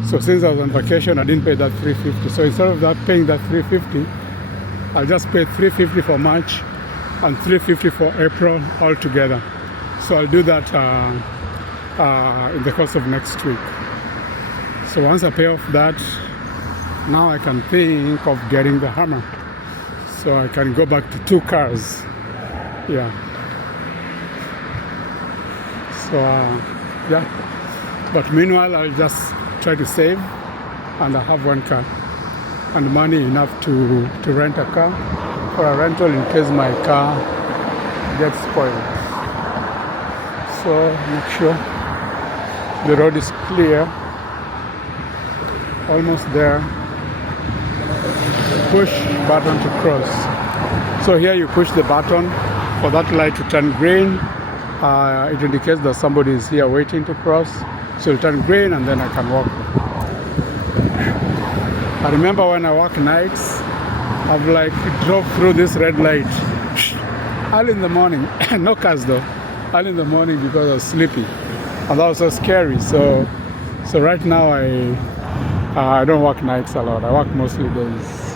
So since I was on vacation, I didn't pay that $350. So instead of paying that $350, I'll just pay $350 for March and $350 for April altogether. So I'll do that in the course of next week. So once I pay off that, now I can think of getting the hammer. So I can go back to 2 cars. Yeah. So yeah. But meanwhile, I'll just try to save, and I have 1 car and money enough to rent a car for a rental in case my car gets spoiled. So make sure the road is clear. Almost there. Push button to cross. So here you push the button for that light to turn green. It indicates that somebody is here waiting to cross. So it'll turn green and then I can walk. I remember when I work nights, I've like drove through this red light early in the morning. No cars though. Early in the morning because I was sleepy. And that was so scary. So right now I don't work nights a lot. I work mostly days.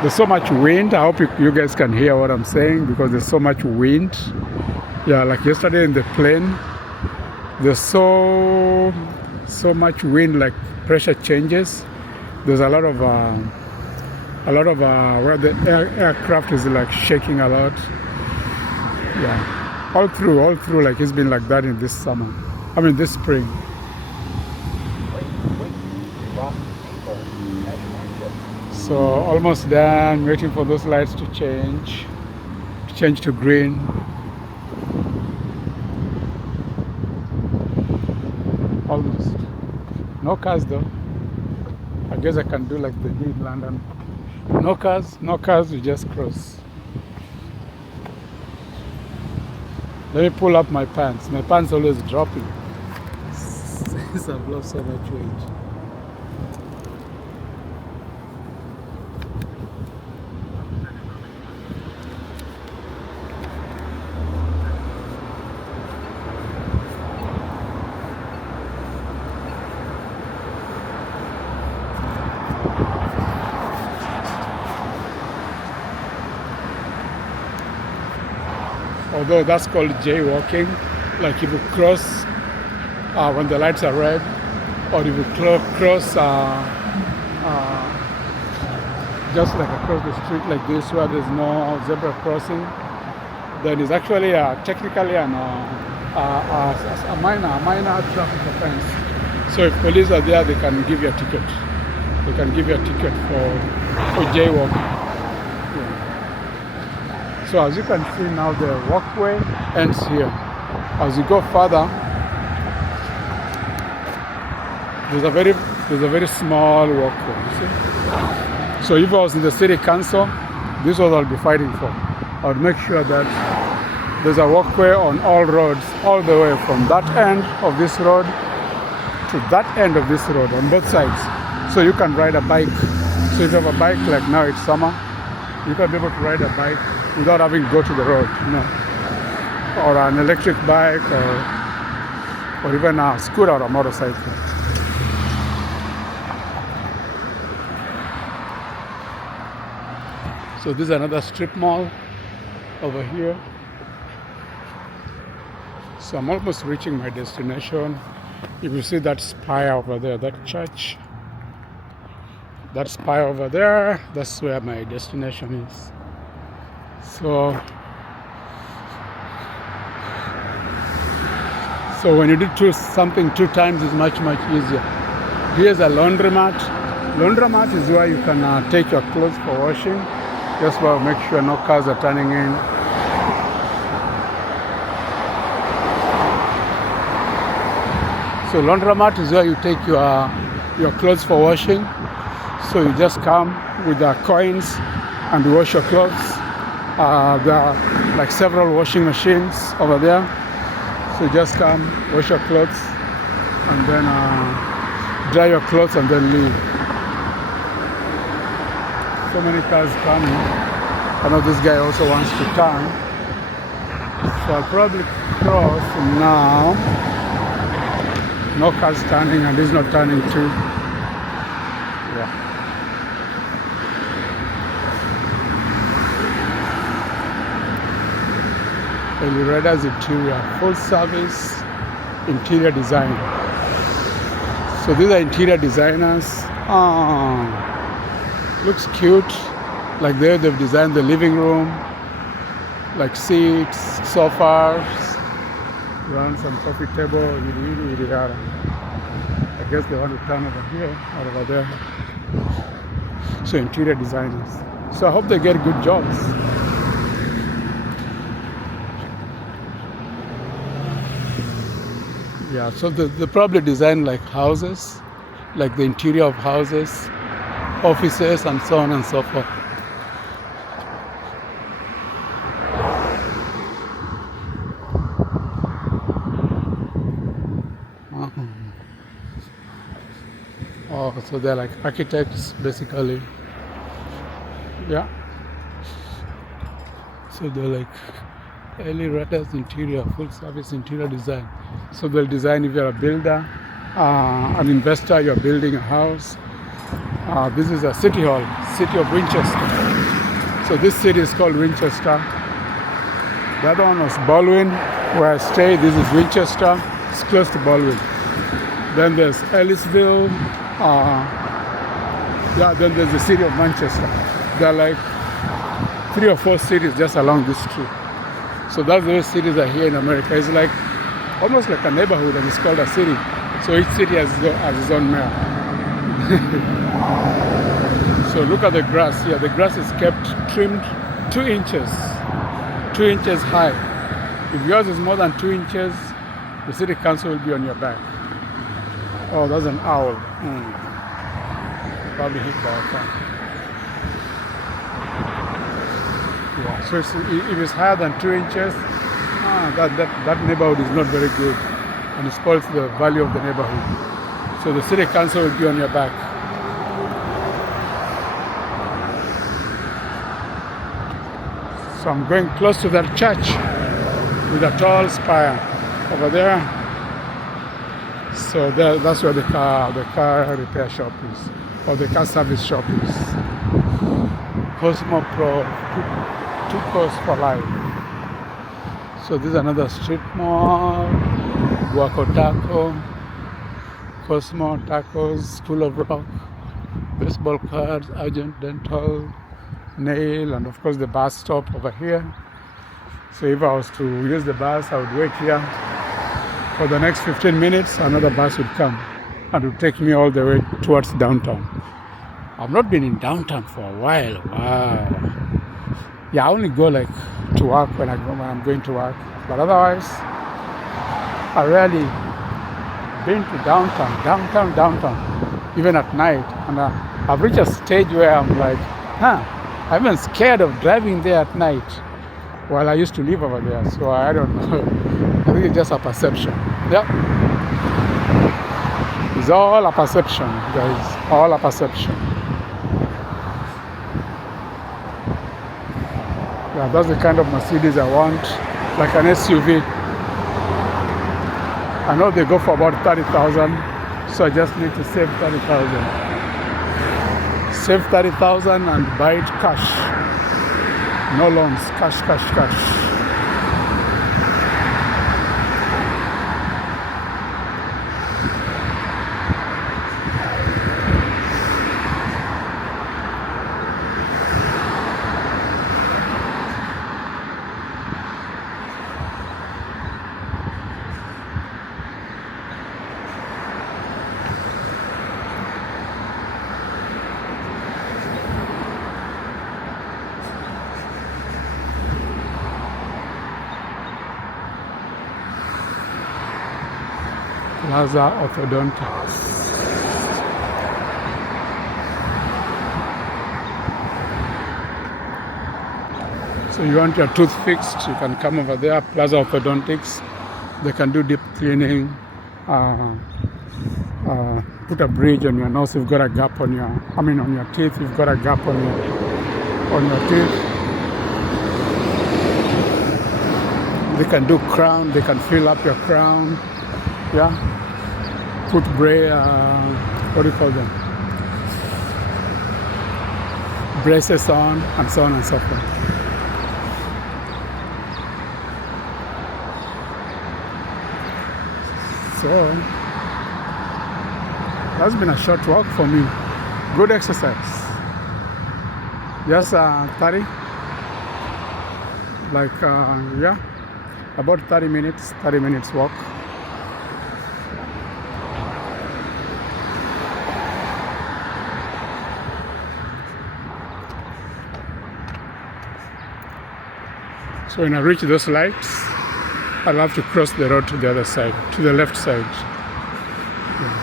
There's so much wind. I hope you guys can hear what I'm saying because there's so much wind. Yeah, like yesterday in the plane, there's so so much wind, like pressure changes. There's a lot of where the aircraft is like shaking a lot. Yeah, all through, like it's been like that in this summer. I mean this spring. So almost done, waiting for those lights to change to green. Almost. No cars though. I guess I can do like they did in London. No cars, we just cross. Let me pull up my pants. My pants always dropping. Since I've lost so much weight. Although that's called jaywalking, like if you cross when the lights are red, or if you cross just like across the street like this where there's no zebra crossing, then it's actually technically a minor traffic offense. So if police are there, they can give you a ticket. They can give you a ticket for jaywalking. So as you can see now, the walkway ends here. As you go further, there's a very small walkway. You see? So if I was in the city council, this is what I'll be fighting for. I would make sure that there's a walkway on all roads, all the way from that end of this road to that end of this road on both sides. So you can ride a bike. So if you have a bike, like now it's summer, you can be able to ride a bike without having to go to the road, or an electric bike, or even a scooter or a motorcycle. So this is another strip mall over here. So I'm almost reaching my destination. You will see that spire over there, that church. That spire over there, that's where my destination is. So when you do something 2 times, it's much easier. Here's a laundromat. Laundromat is where you can take your clothes for washing. Just to make sure no cars are turning in. So laundromat is where you take your clothes for washing. So you just come with the coins and wash your clothes. There are like several washing machines over there. So you just come, wash your clothes, and then dry your clothes and then leave. So many cars coming. I know this guy also wants to turn. So I'll probably cross now. No cars turning, and he's not turning too. Yeah. Eldorada's interior, full service interior design. So these are interior designers. Looks cute. Like they've designed the living room, like seats, sofas, around some coffee table. I guess they want to turn over here or over there. So interior designers. So I hope they get good jobs. Yeah, so they probably design like houses, like the interior of houses, offices, and so on and so forth. Oh, so they're like architects, basically. Yeah. So they're like Eldorada's interior, full service interior design. So they'll design if you're a builder, an investor, you're building a house. This is a city hall, city of Winchester. So this city is called Winchester. The other one was Baldwin, where I stay. This is Winchester. It's close to Baldwin. Then there's Ellisville. Then there's the city of Manchester. There are like 3 or 4 cities just along this street. So that's the way cities are here in America. It's like almost like a neighborhood, and it's called a city. So each city has its own mayor. So look at the grass here. The grass is kept trimmed 2 inches, 2 inches high. If yours is more than 2 inches, the city council will be on your back. Oh, that's an owl. Probably hit by a car. Yeah, so if it's higher than 2 inches, that neighborhood is not very good, and it spoils the value of the neighborhood. So the city council will be on your back. So I'm going close to that church with a tall spire over there. So that's where the car repair shop is, or the car service shop is. Cosmo Pro, 2 course for life. So this is another street mall, Guaco Taco, Cosmo Tacos, School of Rock, baseball cards, Argent Dental, Nail, and of course the bus stop over here. So if I was to use the bus, I would wait here. For the next 15 minutes, another bus would come and would take me all the way towards downtown. I've not been in downtown for a while. Wow. Yeah, I only go like to work when I'm going to work. But otherwise, I rarely been to downtown, even at night. And I've reached a stage where I'm like, I'm even scared of driving there at night. Well, I used to live over there, so I don't know. I think it's just a perception. Yeah. It's all a perception, guys. All a perception. Yeah, that's the kind of Mercedes I want, like an SUV. I know they go for about 30,000, so I just need to save 30,000. Save 30,000 and buy it cash. No loans, cash. Plaza Orthodontics. So you want your tooth fixed, you can come over there, Plaza Orthodontics. They can do deep cleaning, put a bridge on your nose. You've got a gap on your teeth. You've got a gap on your teeth. They can do crown. They can fill up your crown. Yeah. Put what do you call them? Braces on, and so on and so forth. So that's been a short walk for me. Good exercise. Just 30, like about 30 minutes walk. So when I reach those lights, I'll have to cross the road to the other side, to the left side. Yeah.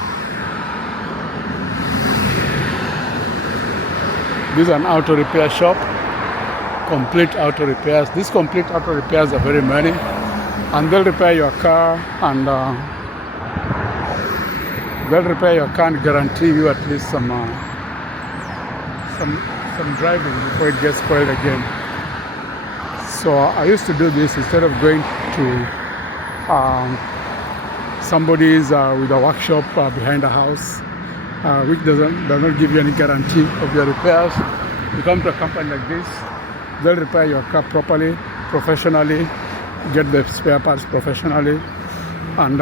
This is an auto repair shop, complete auto repairs. These complete auto repairs are very many, and they'll repair your car and guarantee you at least some driving before it gets spoiled again. So I used to do this instead of going to somebody's with a workshop behind a house, which does not give you any guarantee of your repairs. You come to a company like this, they'll repair your car properly, professionally, get the spare parts professionally, and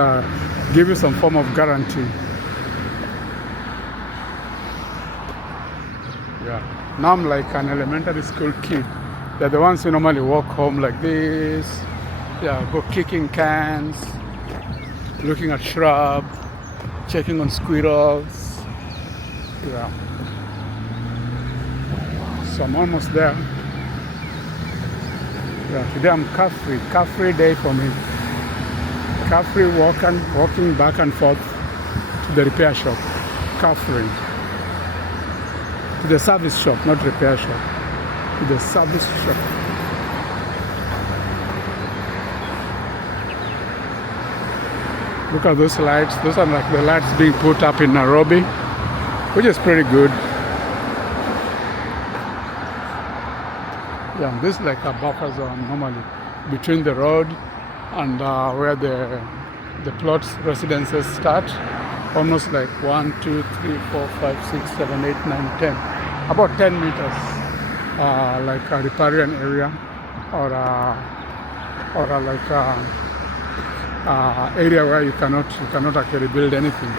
give you some form of guarantee. Yeah. Now I'm like an elementary school kid. They're the ones who normally walk home like this. Yeah, go kicking cans, looking at shrub, checking on squirrels. Yeah. So I'm almost there. Yeah, today I'm car-free. Car-free day for me. Car-free walking back and forth to the repair shop. Car-free. To the service shop, not repair shop. To the service shop. Look at those lights. Those are like the lights being put up in Nairobi, which is pretty good. Yeah, this is like a buffer zone normally between the road and where the plots residences start. Almost like 1, 2, 3, 4, 5, 6, 7, 8, 9, 10. About 10 meters, like a riparian area or like area where you cannot actually build anything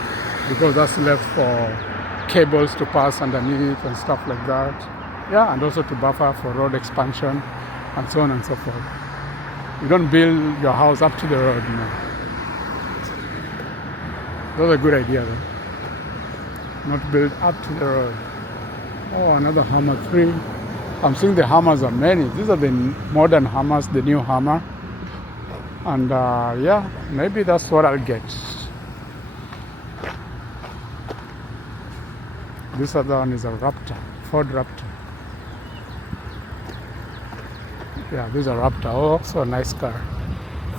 because that's left for cables to pass underneath and stuff like that. Yeah, and also to buffer for road expansion and so on and so forth. You don't build your house up to the road, no. That's a good idea though. Not build up to the road. Oh, another Hummer 3. I'm seeing the Hummers are many. These are the modern Hummers, the new Hummer. And yeah, maybe that's what I'll get. This other one is a Raptor, Ford Raptor. Yeah, this is a Raptor. Oh, also a nice car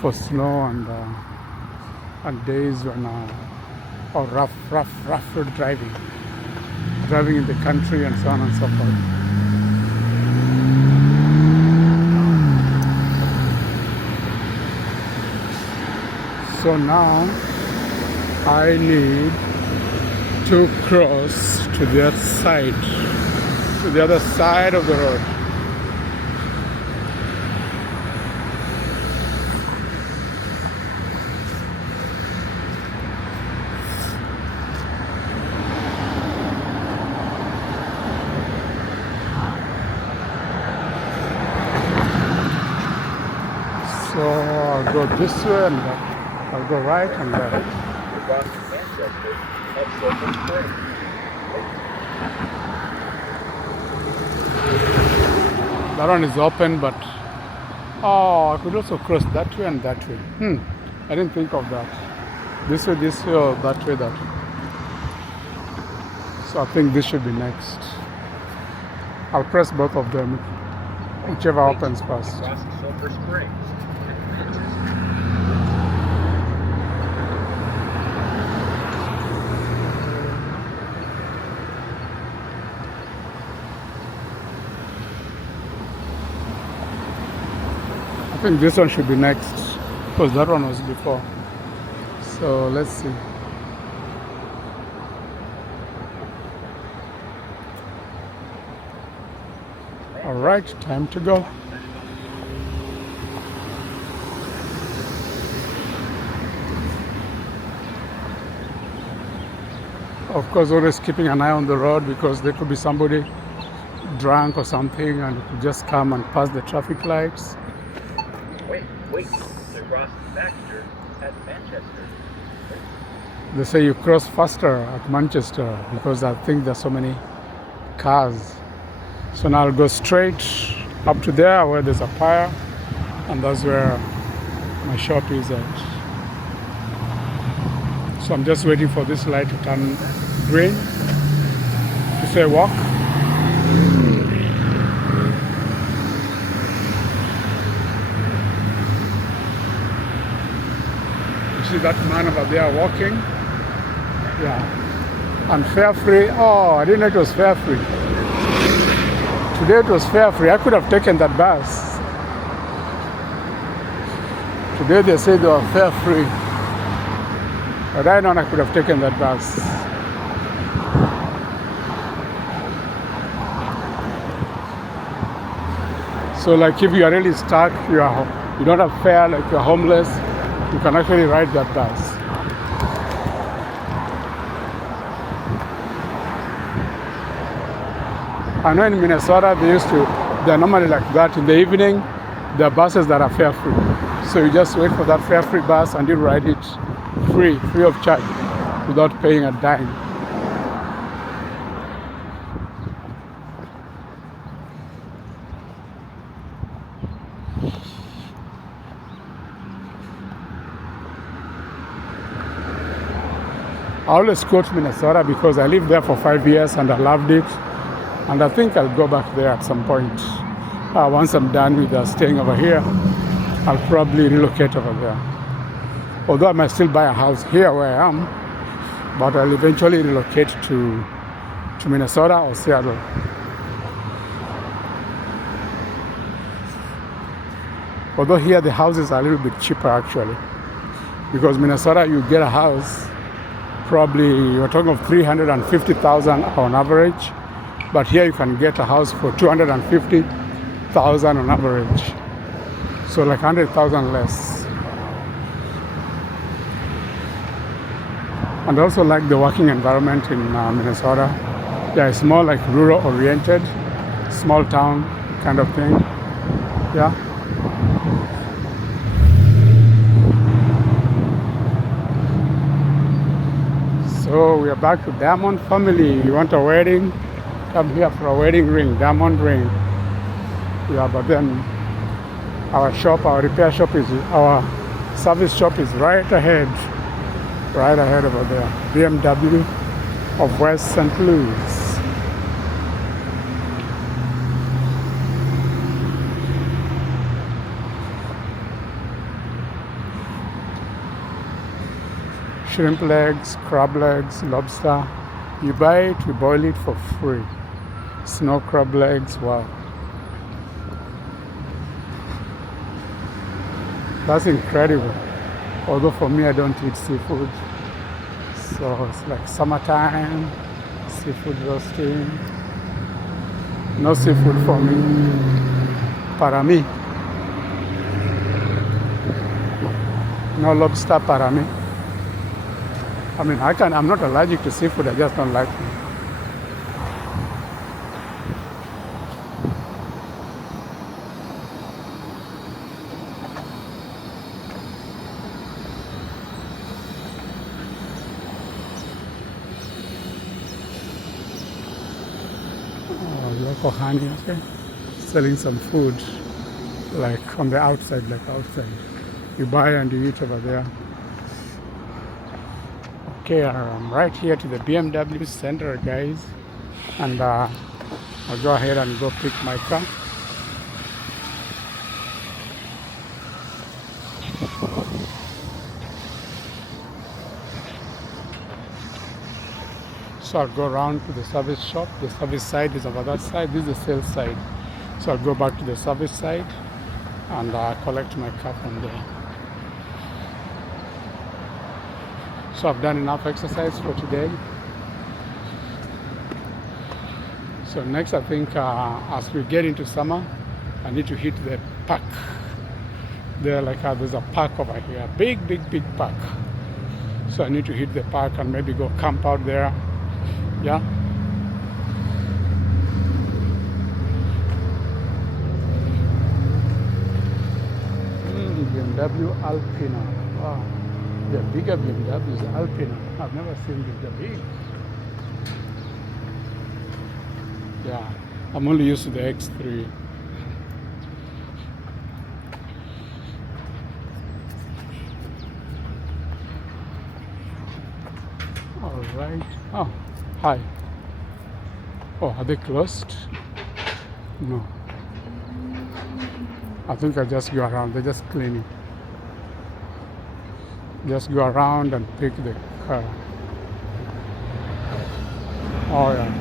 for snow and days when or rough road driving in the country and so on and so forth. So now I need to cross to the other side of the road. So I'll go this way and I'll go right and left. That one is open, but I could also cross that way and that way. I didn't think of that. This way, or that way, that way. So I think this should be next. I'll press both of them, whichever opens first. I think this one should be next because that one was before. So let's see. All right, time to go. Of course, always keeping an eye on the road because there could be somebody drunk or something and could just come and pass the traffic lights. Wait, to cross faster at Manchester. They say you cross faster at Manchester because I think there's so many cars. So now I'll go straight up to there where there's a fire, and that's where my shop is at. So I'm just waiting for this light to turn green to say walk. See that man over there walking? Yeah. And fare free. Oh, I didn't know it was fare free. Today it was fare free. I could have taken that bus. Today they say they were fare free. But I know I could have taken that bus. So like if you are really stuck, you don't have fare, like you're homeless, You can actually ride that bus. I know in Minnesota they're normally like that in the evening. There are buses that are fare free. So you just wait for that fare free bus and you ride it free of charge, without paying a dime. I always quote Minnesota because I lived there for 5 years and I loved it. And I think I'll go back there at some point. Once I'm done with staying over here, I'll probably relocate over there. Although I might still buy a house here where I am, but I'll eventually relocate to Minnesota or Seattle. Although here the houses are a little bit cheaper actually. Because Minnesota, you get a house, probably you're talking of $350,000 on average. But here you can get a house for $250,000 on average. So like $100,000 less. And I also like the working environment in Minnesota. Yeah, it's more like rural oriented, small town kind of thing. Yeah. So we are back to Diamond Family. You want a wedding? Come here for a wedding ring, diamond ring. Yeah, but then our repair shop our service shop is right ahead over there. BMW of West St. Louis. Shrimp legs, crab legs, lobster. You buy it, we boil it for free. Snow crab legs, wow. That's incredible. Although for me, I don't eat seafood. So it's like summertime, seafood roasting. No seafood for me. Para mí. No lobster para mí. I mean, I'm not allergic to seafood, I just don't like it. Local honey, okay? Selling some food, like on the outside, You buy and you eat over there. Okay, I'm right here to the BMW Center, guys. And I'll go ahead and go pick my car. So I'll go around to the service shop. The service side is over that side. This is the sales side. So I'll go back to the service side and collect my car from there. So I've done enough exercise for today. So next, I think as we get into summer, I need to hit the park. There's a park over here, big park. So I need to hit the park and maybe go camp out there. Yeah. BMW Alpina. Wow. The bigger BMW is Alpina. I've never seen this big. Yeah. I'm only used to the X3. All right. Oh. Hi. Oh, are they closed? No. I think I'll just go around. They're just cleaning. Just go around and pick the car. Oh yeah.